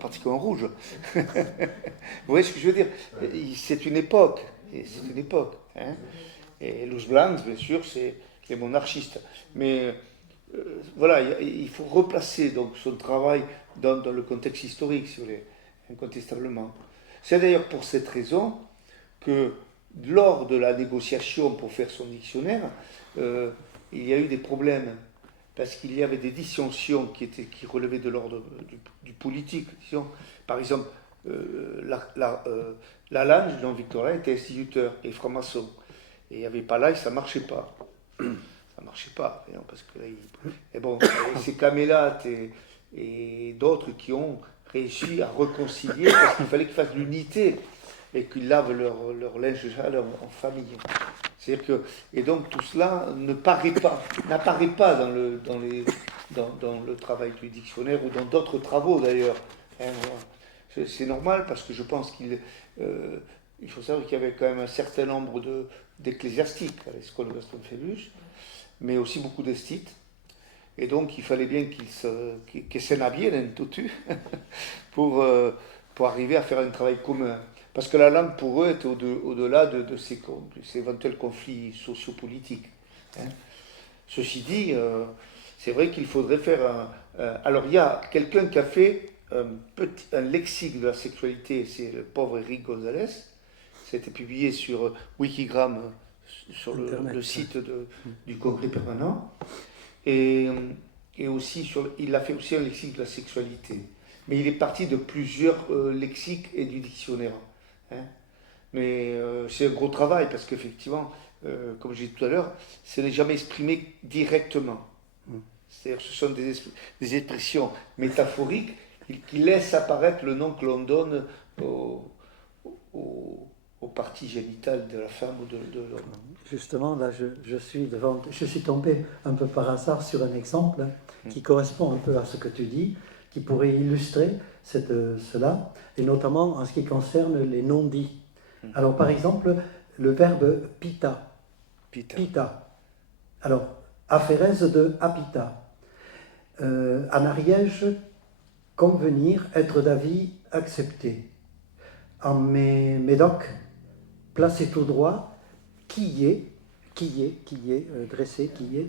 particulièrement rouges. Vous voyez ce que je veux dire? C'est une époque. Hein. Et los blancs, bien sûr, c'est les monarchistes. Mais voilà, il faut replacer donc son travail dans le contexte historique, si vous voulez, incontestablement. C'est d'ailleurs pour cette raison que lors de la négociation pour faire son dictionnaire, il y a eu des problèmes, parce qu'il y avait des dissensions qui relevaient de l'ordre du politique. Disons. Par exemple, Lalande, Jean-Victorin, était instituteur et franc-maçon. Et il n'y avait pas là, et ça ne marchait pas. Ça marchait pas, parce que là, et bon, c'est Camélat et d'autres qui ont réussi à réconcilier, parce qu'il fallait qu'ils fassent l'unité et qu'ils lavent leur linge sale en famille. C'est-à-dire que, et donc tout cela n'apparaît pas dans le travail du dictionnaire ou dans d'autres travaux d'ailleurs. C'est normal parce que je pense il faut savoir qu'il y avait quand même un certain nombre d'ecclésiastiques à l'école de Gaston Phébus, mais aussi beaucoup d'esthètes. Et donc il fallait bien qu'ils s'en tutu pour arriver à faire un travail commun. Parce que la langue pour eux est au-delà de ces éventuels conflits sociopolitiques. Hein. Ceci dit, c'est vrai qu'il faudrait faire alors il y a quelqu'un qui a fait un lexique de la sexualité, c'est le pauvre Eric Gonzalez. C'était publié sur Wikigram, sur le site du Congrès permanent. Et aussi, il a fait aussi un lexique de la sexualité. Mais il est parti de plusieurs lexiques et du dictionnaire. Hein. Mais c'est un gros travail parce qu'effectivement, comme j'ai dit tout à l'heure, ce n'est jamais exprimé directement. C'est-à-dire ce sont des expressions métaphoriques qui laissent apparaître le nom que l'on donne aux parties génitales de la femme ou de l'homme. Justement, là, je suis tombé un peu par hasard sur un exemple qui correspond un peu à ce que tu dis, qui pourrait illustrer cela, et notamment en ce qui concerne les non-dits. Alors, par exemple, le verbe pita. Pita. Alors, aphérèse de apita. En Ariège, convenir, être d'avis, accepter. En Médoc, placer tout droit, qui est, dressé, qui est,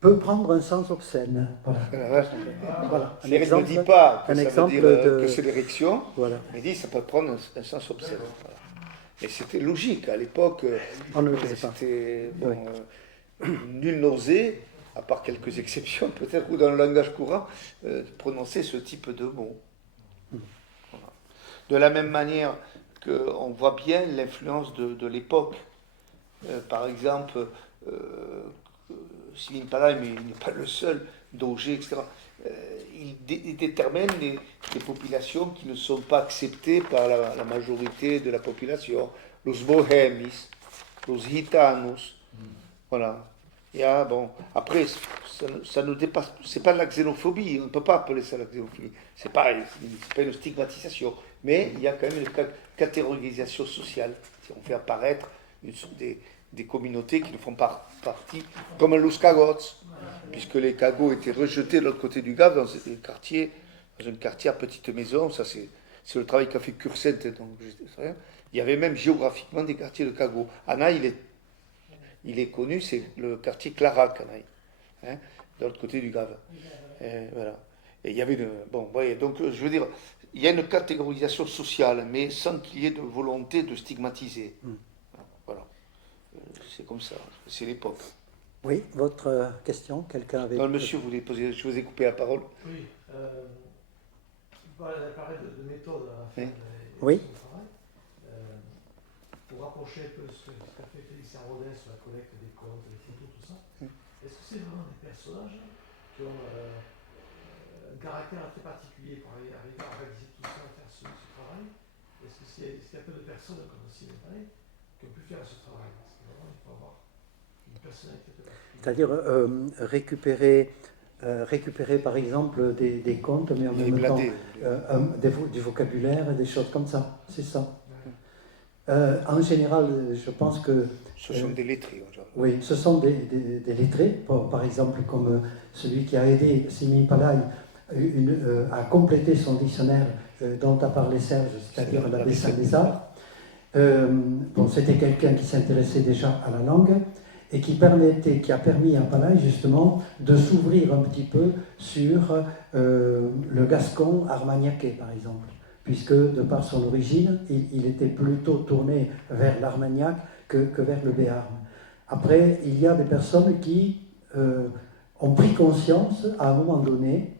peut prendre un sens obscène. Voilà. Un exemple, ne dit pas que un ça exemple veut dire que c'est l'érection, voilà. Mais dit que ça peut prendre un sens obscène. Voilà. Et c'était logique, à l'époque, on ne le faisait pas. Nul n'osait, à part quelques exceptions peut-être, ou dans le langage courant, prononcer ce type de mots. Voilà. De la même manière qu'on voit bien l'influence de l'époque. Par exemple, Sivin Palaï, mais il n'est pas le seul, Dauger, etc. Il détermine des populations qui ne sont pas acceptées par la majorité de la population. Los bohemis, los gitanos, voilà. Bon, après, ça ne dépasse, c'est pas de la xénophobie, on ne peut pas appeler ça la xénophobie, c'est pas une stigmatisation, mais il y a quand même une catégorisation sociale. Si on fait apparaître des communautés qui ne font pas partie, comme los cagots, puisque les cagots étaient rejetés de l'autre côté du Gave, dans un quartier à petite maison, ça c'est le travail qu'a fait Curcent, donc il y avait même géographiquement des quartiers de cagots. Anna, il est connu, c'est le quartier Clarac, hein, de l'autre côté du Gave. Voilà. Et il y avait donc je veux dire, il y a une catégorisation sociale, mais sans qu'il y ait de volonté de stigmatiser. Voilà. C'est comme ça, c'est l'époque. Oui, votre question, quelqu'un avait... Non, le monsieur voulait poser, je vous ai coupé la parole. Oui, vous parlez de méthode à la fin Oui. de son travail. Pour rapprocher un peu ce qu'a fait Félicien Rodin sur la collecte des comptes, des photos, tout ça, est-ce que c'est vraiment des personnages qui ont un caractère très particulier pour arriver à réaliser tout ça, à faire ce travail? Est-ce qu'il y a peu de personnes, comme aussi les pareil, qui ont pu faire ce travail? Parce que vraiment, il faut avoir une personnalité très particulière. C'est-à-dire récupérer par exemple des contes, mais en même temps du vocabulaire, des choses comme ça, c'est ça. En général, je pense que... Ce sont des lettrés. Oui, ce sont des lettrés, par exemple comme celui qui a aidé Simin Palay à compléter son dictionnaire dont a parlé Serge, c'est-à-dire l'abbé Saint-Lézard. C'était quelqu'un qui s'intéressait déjà à la langue et qui a permis à Palay justement de s'ouvrir un petit peu sur le gascon armagnaquais, par exemple, puisque de par son origine, il était plutôt tourné vers l'Armagnac que vers le Béarn. Après, il y a des personnes qui ont pris conscience à un moment donné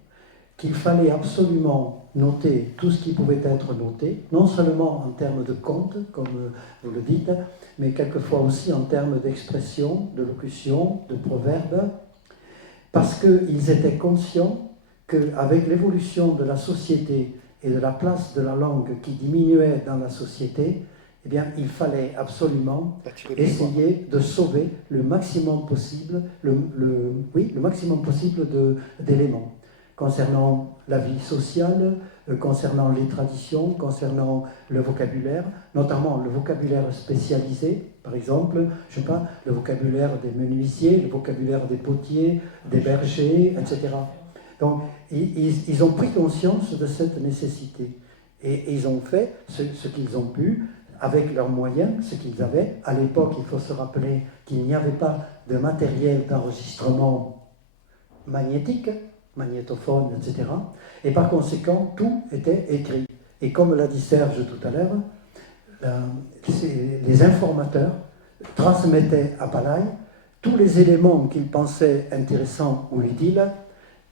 qu'il fallait absolument noter tout ce qui pouvait être noté, non seulement en termes de contes, comme vous le dites, mais quelquefois aussi en termes d'expression, de locution, de proverbes, parce qu'ils étaient conscients qu'avec l'évolution de la société et de la place de la langue qui diminuait dans la société, eh bien, il fallait absolument essayer de sauver le maximum possible, le maximum possible d'éléments concernant la vie sociale, concernant les traditions, concernant le vocabulaire, notamment le vocabulaire spécialisé, par exemple, je sais pas, le vocabulaire des menuisiers, le vocabulaire des potiers, des bergers, etc. Donc, ils ont pris conscience de cette nécessité et ils ont fait ce qu'ils ont pu avec leurs moyens, ce qu'ils avaient. À l'époque, il faut se rappeler qu'il n'y avait pas de matériel d'enregistrement magnétique, magnétophone, etc. Et par conséquent, tout était écrit. Et comme l'a dit Serge tout à l'heure, les informateurs transmettaient à Palay tous les éléments qu'ils pensaient intéressants ou utiles,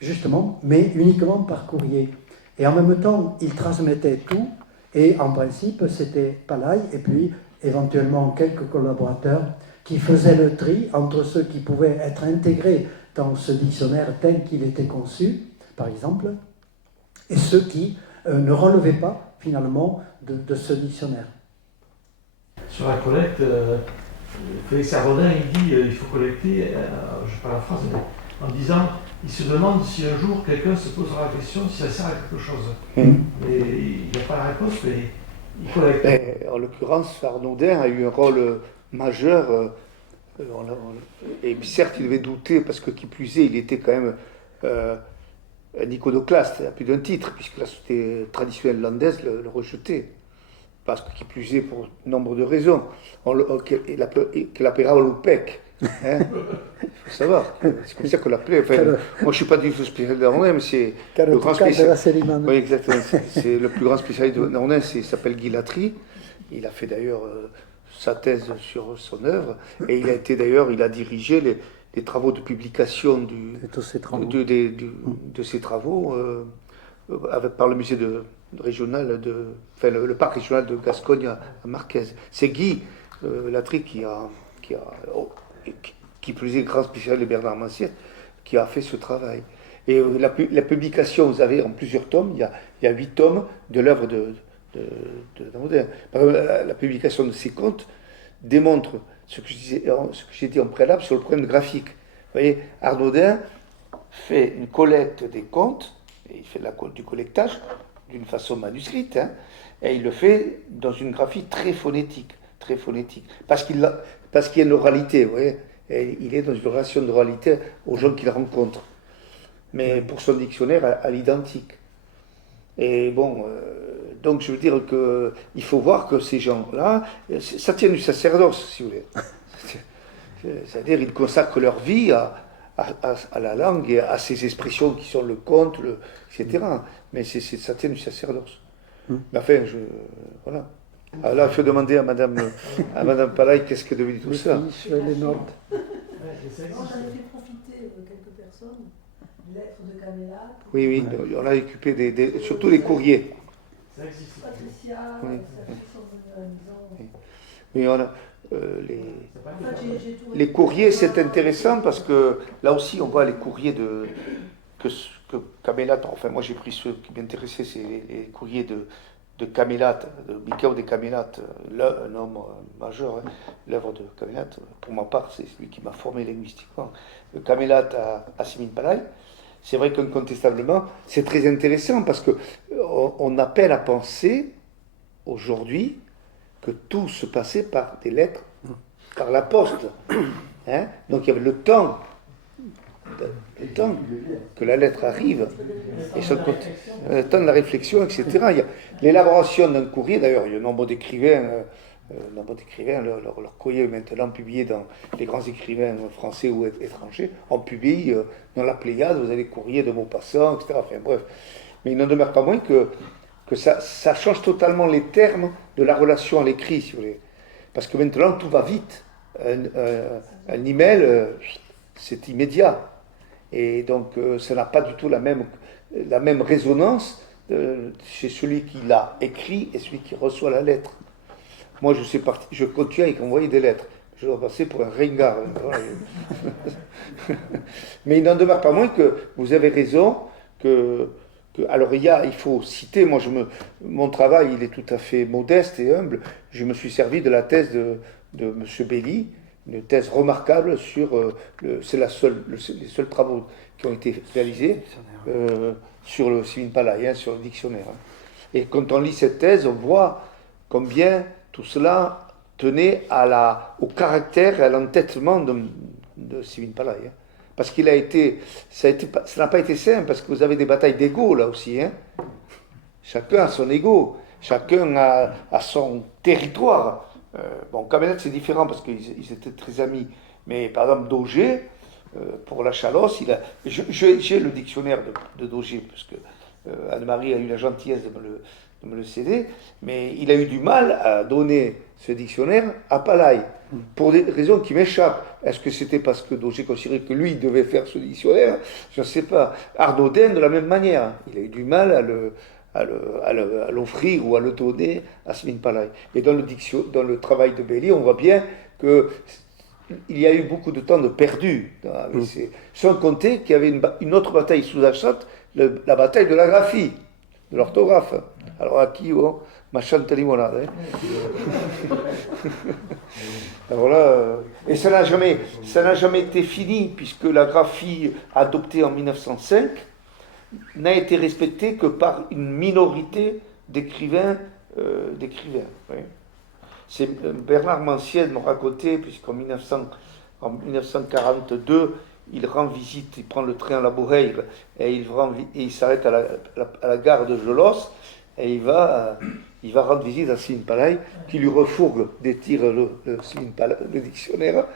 justement, mais uniquement par courrier. Et en même temps, ils transmettaient tout, et en principe, c'était Palay, et puis éventuellement quelques collaborateurs qui faisaient le tri entre ceux qui pouvaient être intégrés dans ce dictionnaire tel qu'il était conçu, par exemple, et ceux qui ne relevaient pas, finalement, de ce dictionnaire. Sur la collecte, Félix Rodin, il dit il faut collecter, je parle la phrase, en disant, il se demande si un jour quelqu'un se posera la question si ça sert à quelque chose. Et il n'a pas la réponse, mais il collecte. En l'occurrence, Arnaudin a eu un rôle majeur. Et certes, il devait douter, parce que qui plus est, il était quand même un iconoclaste, à plus d'un titre, puisque la société traditionnelle landaise le rejetait. Parce que qui plus est, pour nombre de raisons, qu'il appellera l'OPEC. Hein, il faut savoir, c'est comme ça qu'on l'appelait. Enfin, moi, je ne suis pas du tout spécialiste d'Arnaudin, mais c'est le grand spécialiste. Oui, exactement. C'est le plus grand spécialiste d'Arnaudin, il s'appelle Guy Latry. Il a fait d'ailleurs sa thèse sur son œuvre, et il a dirigé les travaux de publication de ces travaux par le musée régional le parc régional de Gascogne à Marquez. C'est Guy Latry qui plus est grand spécialiste de Bernard Mancière, qui a fait ce travail. Et la publication, vous avez en plusieurs tomes, il y a 8 tomes de l'œuvre de Arnaudin. Par exemple, la publication de ces contes démontre ce que j'ai dit en préalable sur le problème graphique. voyez, Arnaudin fait une collecte des comptes, et il fait du collectage d'une façon manuscrite, hein, et il le fait dans une graphie très phonétique, parce qu'il y a une oralité, vous voyez, et il est dans une relation d'oralité aux gens qu'il rencontre, mais pour son dictionnaire à l'identique. Et bon, donc je veux dire qu'il faut voir que ces gens-là, ça tient du sacerdoce, si vous voulez. C'est-à-dire ils consacrent leur vie à la langue et à ces expressions qui sont le conte, etc. Mais ça tient du sacerdoce. Mais enfin, voilà. Alors là, il faut demander à Madame Palaï qu'est-ce que devient tout ça. Je les note. Moi, j'en ai fait profiter quelques personnes, lettres de Caméla. Oui, on a occupé surtout les courriers. Ça existe. Patricia, Oui. sa fille sont venues à la maison. Oui, on a, En fait, j'ai tout les courriers, c'est intéressant parce que là aussi, on voit les courriers que Camélat, enfin moi j'ai pris ceux qui m'intéressaient, c'est les courriers de Camélat, de Michel de Camélat, un homme majeur, hein, l'œuvre de Camélat, pour ma part, c'est celui qui m'a formé linguistiquement, de Camélat à Simin Palaï. C'est vrai qu'incontestablement, c'est très intéressant parce que on a peine à penser aujourd'hui que tout se passait par des lettres, par la poste. Hein? Donc il y avait le temps que la lettre arrive, et le temps de la réflexion, etc. Il y a l'élaboration d'un courrier, d'ailleurs, il y a un nombre d'écrivains, leur courrier est maintenant publié dans les grands écrivains français ou étrangers, on publie dans la Pléiade, vous avez des courriers de Maupassant, etc. Enfin bref. Mais il n'en demeure pas moins que ça change totalement les termes de la relation à l'écrit, si vous voulez. Parce que maintenant, tout va vite. Un email, c'est immédiat. Et donc, ça n'a pas du tout la même résonance chez celui qui l'a écrit et celui qui reçoit la lettre. Moi, je continue à envoyer des lettres. Je dois passer pour un ringard. Mais il n'en demeure pas moins que vous avez raison, alors il faut citer, mon travail il est tout à fait modeste et humble, je me suis servi de la thèse de M. Belli, une thèse remarquable sur, c'est les seuls travaux qui ont été réalisés sur le Simin Palaï, sur le dictionnaire. Et quand on lit cette thèse, on voit combien tout cela tenait au caractère et à l'entêtement de Simin Palaï. Parce ça n'a pas été simple, parce que vous avez des batailles d'ego là aussi. Hein. Chacun a son ego, chacun a son territoire. Camélat c'est différent parce qu'ils étaient très amis. Mais par exemple, Dauger, pour la Chalosse, j'ai le dictionnaire de Dauger, parce que Anne-Marie a eu la gentillesse de me le céder, mais il a eu du mal à donner ce dictionnaire à Palaï, pour des raisons qui m'échappent. Est-ce que c'était parce que Dauger considérait que lui devait faire ce dictionnaire? Je ne sais pas. Arnaudin, de la même manière, il a eu du mal à l'offrir ou à le donner à Simin Palaï. Et dans le travail de Belli, on voit bien qu'il y a eu beaucoup de temps de perdu. Sans compter qu'il y avait une autre bataille sous-jacente, la bataille de la graphie, de l'orthographe. Alors à qui machin de limonade. Alors là, et ça n'a jamais été fini, puisque la graphie adoptée en 1905 n'a été respectée que par une minorité d'écrivains. Oui. C'est Bernard Mancienne me racontait, puisqu'en 1942, il rend visite, il prend le train à la Bourreille et il s'arrête à la gare de Jolos et il va rendre visite à Simin Palaï qui lui refourgue des tirs le dictionnaire.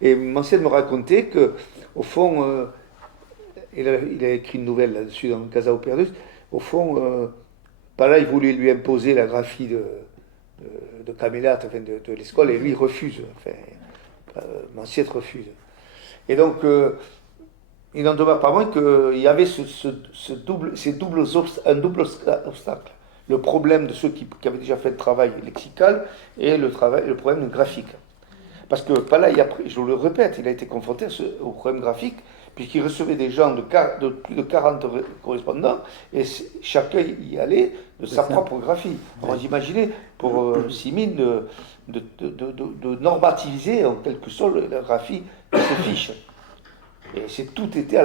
Et Mancienne me racontait que, au fond, il a écrit une nouvelle là-dessus dans Casa Perdus. Au fond, Palaï voulait lui imposer la graphie de Camélat, enfin de l'école, et lui refuse. Enfin, Mancienne refuse. Et donc, il n'en demeure pas moins qu'il y avait un double obstacle. Le problème de ceux qui avaient déjà fait le travail lexical et le problème graphique. Parce que Palaï, je le répète, il a été confronté au problème graphique, puisqu'il recevait des gens de plus de 40 correspondants, et chacun y allait de sa propre graphie. Alors, vous imaginez, pour Simin, de normativiser en quelque sorte la graphie de ses fiches. Et tout était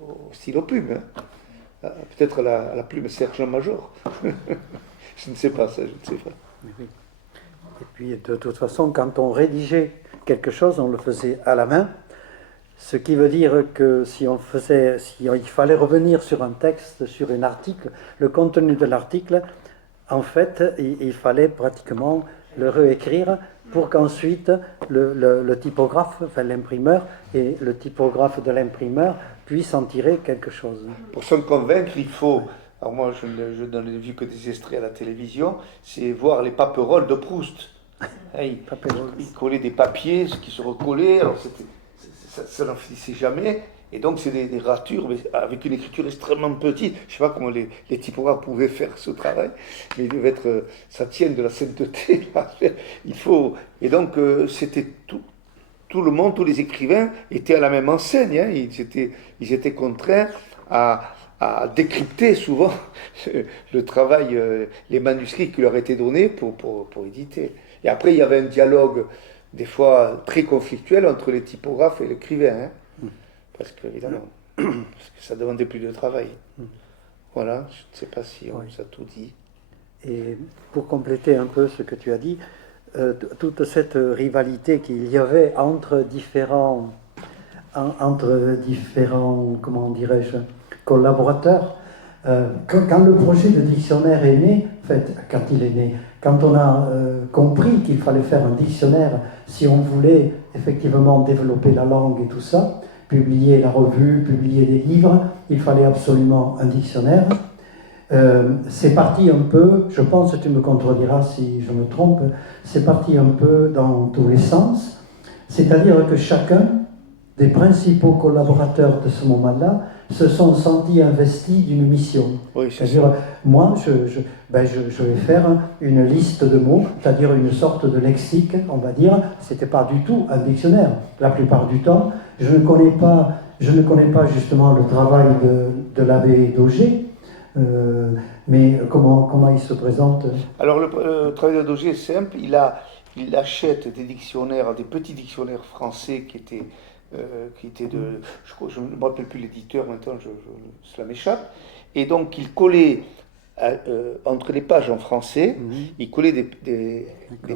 au stylo plume. Hein. Peut-être à la plume sergent-major. Je ne sais pas ça, je ne sais pas. Oui. Et puis de toute façon, quand on rédigeait quelque chose, on le faisait à la main. Ce qui veut dire que si il fallait revenir sur un texte, sur un article, le contenu de l'article, en fait, il fallait pratiquement le réécrire pour qu'ensuite le typographe, enfin l'imprimeur, et le typographe de l'imprimeur puissent en tirer quelque chose. Pour s'en convaincre, il faut... Alors moi, je n'ai vu que des extraits à la télévision, c'est voir les paperoles de Proust. Hein, il collait des papiers, ce qui se recollait, alors ça n'en finissait jamais. Et donc, c'est des ratures, mais avec une écriture extrêmement petite. Je ne sais pas comment les typographes pouvaient faire ce travail, mais il devait être, ça tient de la sainteté. Il faut, et donc, c'était tout le monde, tous les écrivains étaient à la même enseigne. Hein. Ils étaient contraints à décrypter souvent le travail, les manuscrits qui leur étaient donnés pour éditer. Et après, il y avait un dialogue, des fois très conflictuel, entre les typographes et l'écrivain. Hein. Parce que, évidemment, ça demandait plus de travail. Voilà, je ne sais pas si on vous a tout dit. Et pour compléter un peu ce que tu as dit, toute cette rivalité qu'il y avait entre différents comment dirais-je, collaborateurs, quand le projet de dictionnaire est né, en fait, quand on a compris qu'il fallait faire un dictionnaire, si on voulait effectivement développer la langue et tout ça, publier la revue, publier des livres, il fallait absolument un dictionnaire. C'est parti un peu, je pense, tu me contrediras si je me trompe, c'est parti un peu dans tous les sens, c'est-à-dire que chacun des principaux collaborateurs de ce moment-là se sont sentis investis d'une mission. Oui, c'est-à-dire, moi, je vais faire une liste de mots, c'est-à-dire une sorte de lexique, on va dire. C'était pas du tout un dictionnaire. La plupart du temps, je ne connais pas justement le travail de l'abbé d'Auger, mais comment il se présente? Alors, le travail de Dauger est simple. Il achète des dictionnaires, des petits dictionnaires français qui étaient je ne me rappelle plus l'éditeur maintenant, cela m'échappe, et donc il collait entre les pages en français, il collait des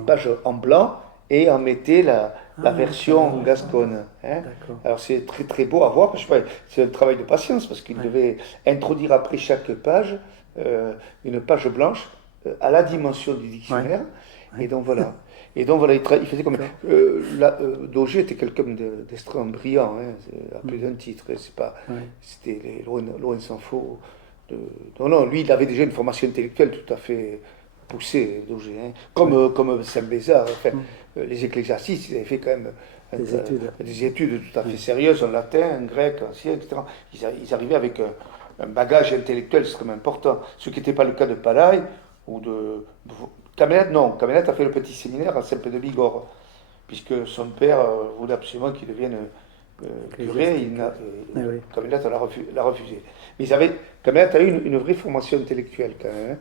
pages en blanc et en mettait la version en gasconne. Hein. Alors c'est très très beau à voir, parce que c'est un travail de patience, parce qu'il devait introduire après chaque page une page blanche à la dimension du dictionnaire, et donc voilà. Et donc voilà, il faisait comme... Dauger était quelqu'un d'extrêmement brillant, hein, à plus d'un titre. C'était loin s'en faut. Non, lui, il avait déjà une formation intellectuelle tout à fait poussée, Dauger. Hein. Comme Saint-Bézard, les ecclésiastiques, ils avaient fait quand même des études tout à fait sérieuses en latin, en grec, en ancien, etc. Ils arrivaient avec un bagage intellectuel extrêmement important, ce qui n'était pas le cas de Palaye ou de... Caménette, non. Caménette a fait le petit séminaire à Saint-Pé-de-Bigorre, puisque son père voulait absolument qu'il devienne curé. Caménette l'a refusé. Mais Caménette a eu une vraie formation intellectuelle, quand même.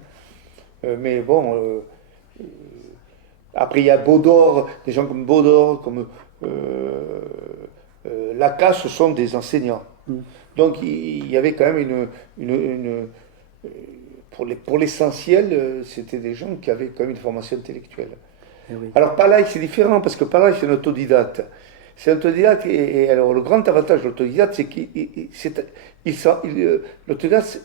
Hein. Mais bon, après il y a Baudor, des gens comme Baudor, comme Lacasse, ce sont des enseignants. Donc il y avait quand même pour l'essentiel, c'était des gens qui avaient quand même une formation intellectuelle. Alors par là, c'est différent, parce que par là, c'est un autodidacte. C'est un autodidacte, et alors le grand avantage de l'autodidacte, c'est l'autodidacte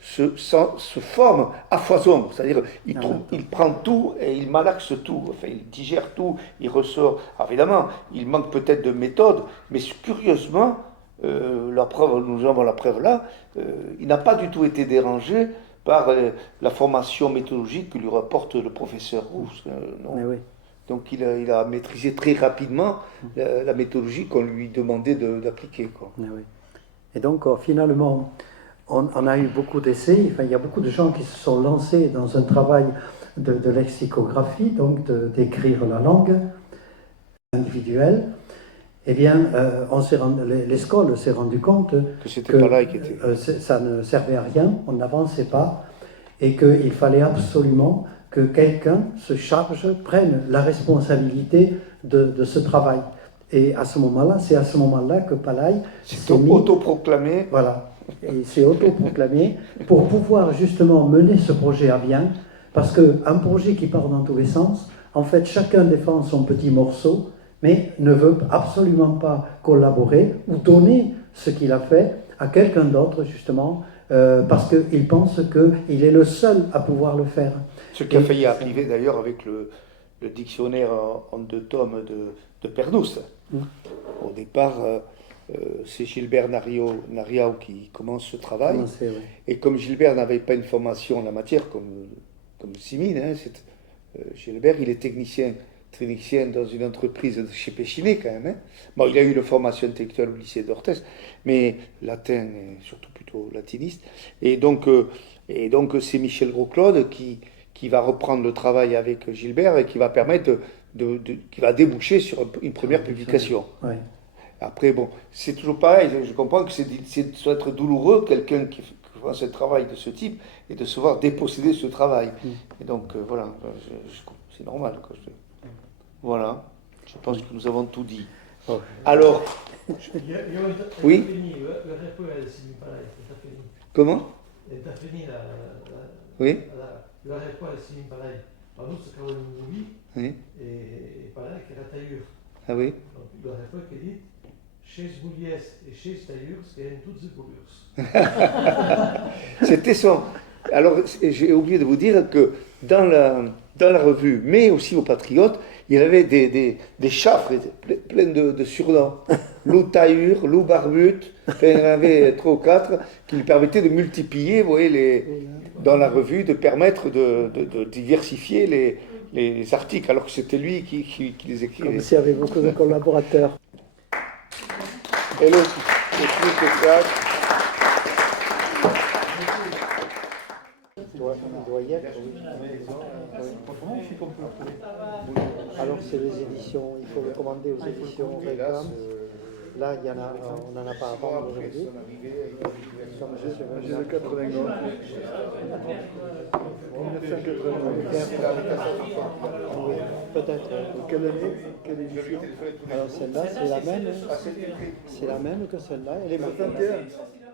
se forme à foison, c'est-à-dire il prend tout et il malaxe tout, enfin il digère tout, il ressort. Alors évidemment, il manque peut-être de méthode, mais curieusement, nous avons la preuve là, il n'a pas du tout été dérangé par la formation méthodologique que lui rapporte le professeur Rousse. Donc il a maîtrisé très rapidement la méthodologie qu'on lui demandait d'appliquer. Et donc finalement, on a eu beaucoup d'essais, il y a beaucoup de gens qui se sont lancés dans un travail de lexicographie, donc d'écrire la langue individuelle. Eh bien, l'école s'est rendu compte que ça ne servait à rien, on n'avançait pas, et qu'il fallait absolument que quelqu'un se charge, prenne la responsabilité de ce travail. Et à ce moment-là, c'est à ce moment-là que Palaï C'est s'est mis... autoproclamé. Voilà. Et il s'est autoproclamé pour pouvoir justement mener ce projet à bien. Parce qu'un projet qui part dans tous les sens, en fait, chacun défend son petit morceau, mais ne veut absolument pas collaborer ou donner ce qu'il a fait à quelqu'un d'autre, justement, parce qu'il pense qu'il est le seul à pouvoir le faire. Ce qui a failli arriver d'ailleurs avec le dictionnaire en 2 tomes de Pernous. Au départ, c'est Gilbert Nariao qui commence ce travail. Et comme Gilbert n'avait pas une formation en la matière, comme Simine, hein, Gilbert, il est technicien dans une entreprise de chez Péchiné quand même. Hein. Bon, il a eu une formation intellectuelle au lycée d'Orthez, mais latin et surtout plutôt latiniste. Et donc c'est Michel Gros-Claude qui va reprendre le travail avec Gilbert et qui va permettre qui va déboucher sur une première publication. Ouais. Après, bon, c'est toujours pareil. Je comprends que ça doit être douloureux, quelqu'un qui fait ce travail de ce type, et de se voir déposséder ce travail. Et donc, voilà, c'est normal. Quoi. Voilà, je pense que nous avons tout dit. Alors, oui. Comment? Oui. Oui. Ah oui. C'était son. Alors, j'ai oublié de vous dire que dans la revue, mais aussi au Patriote, il y avait des chats pleins de surnoms. Lou Taillure, Lou Barbute, enfin, il y en avait 3 ou 4 qui lui permettaient de multiplier, vous voyez, dans la revue, de permettre de diversifier les articles, alors que c'était lui qui les écrivait. Comme s'il y avait beaucoup de collaborateurs. Et le truc est ça. Alors c'est les éditions, il faut le commander aux éditions Réclame. Là, on n'en a pas à vendre aujourd'hui. J'ai le 89. 1989. Oui, peut-être. Quelle année? Quelle édition? Alors celle-là, c'est la même. C'est la même que celle-là. Elle est marquée. 71.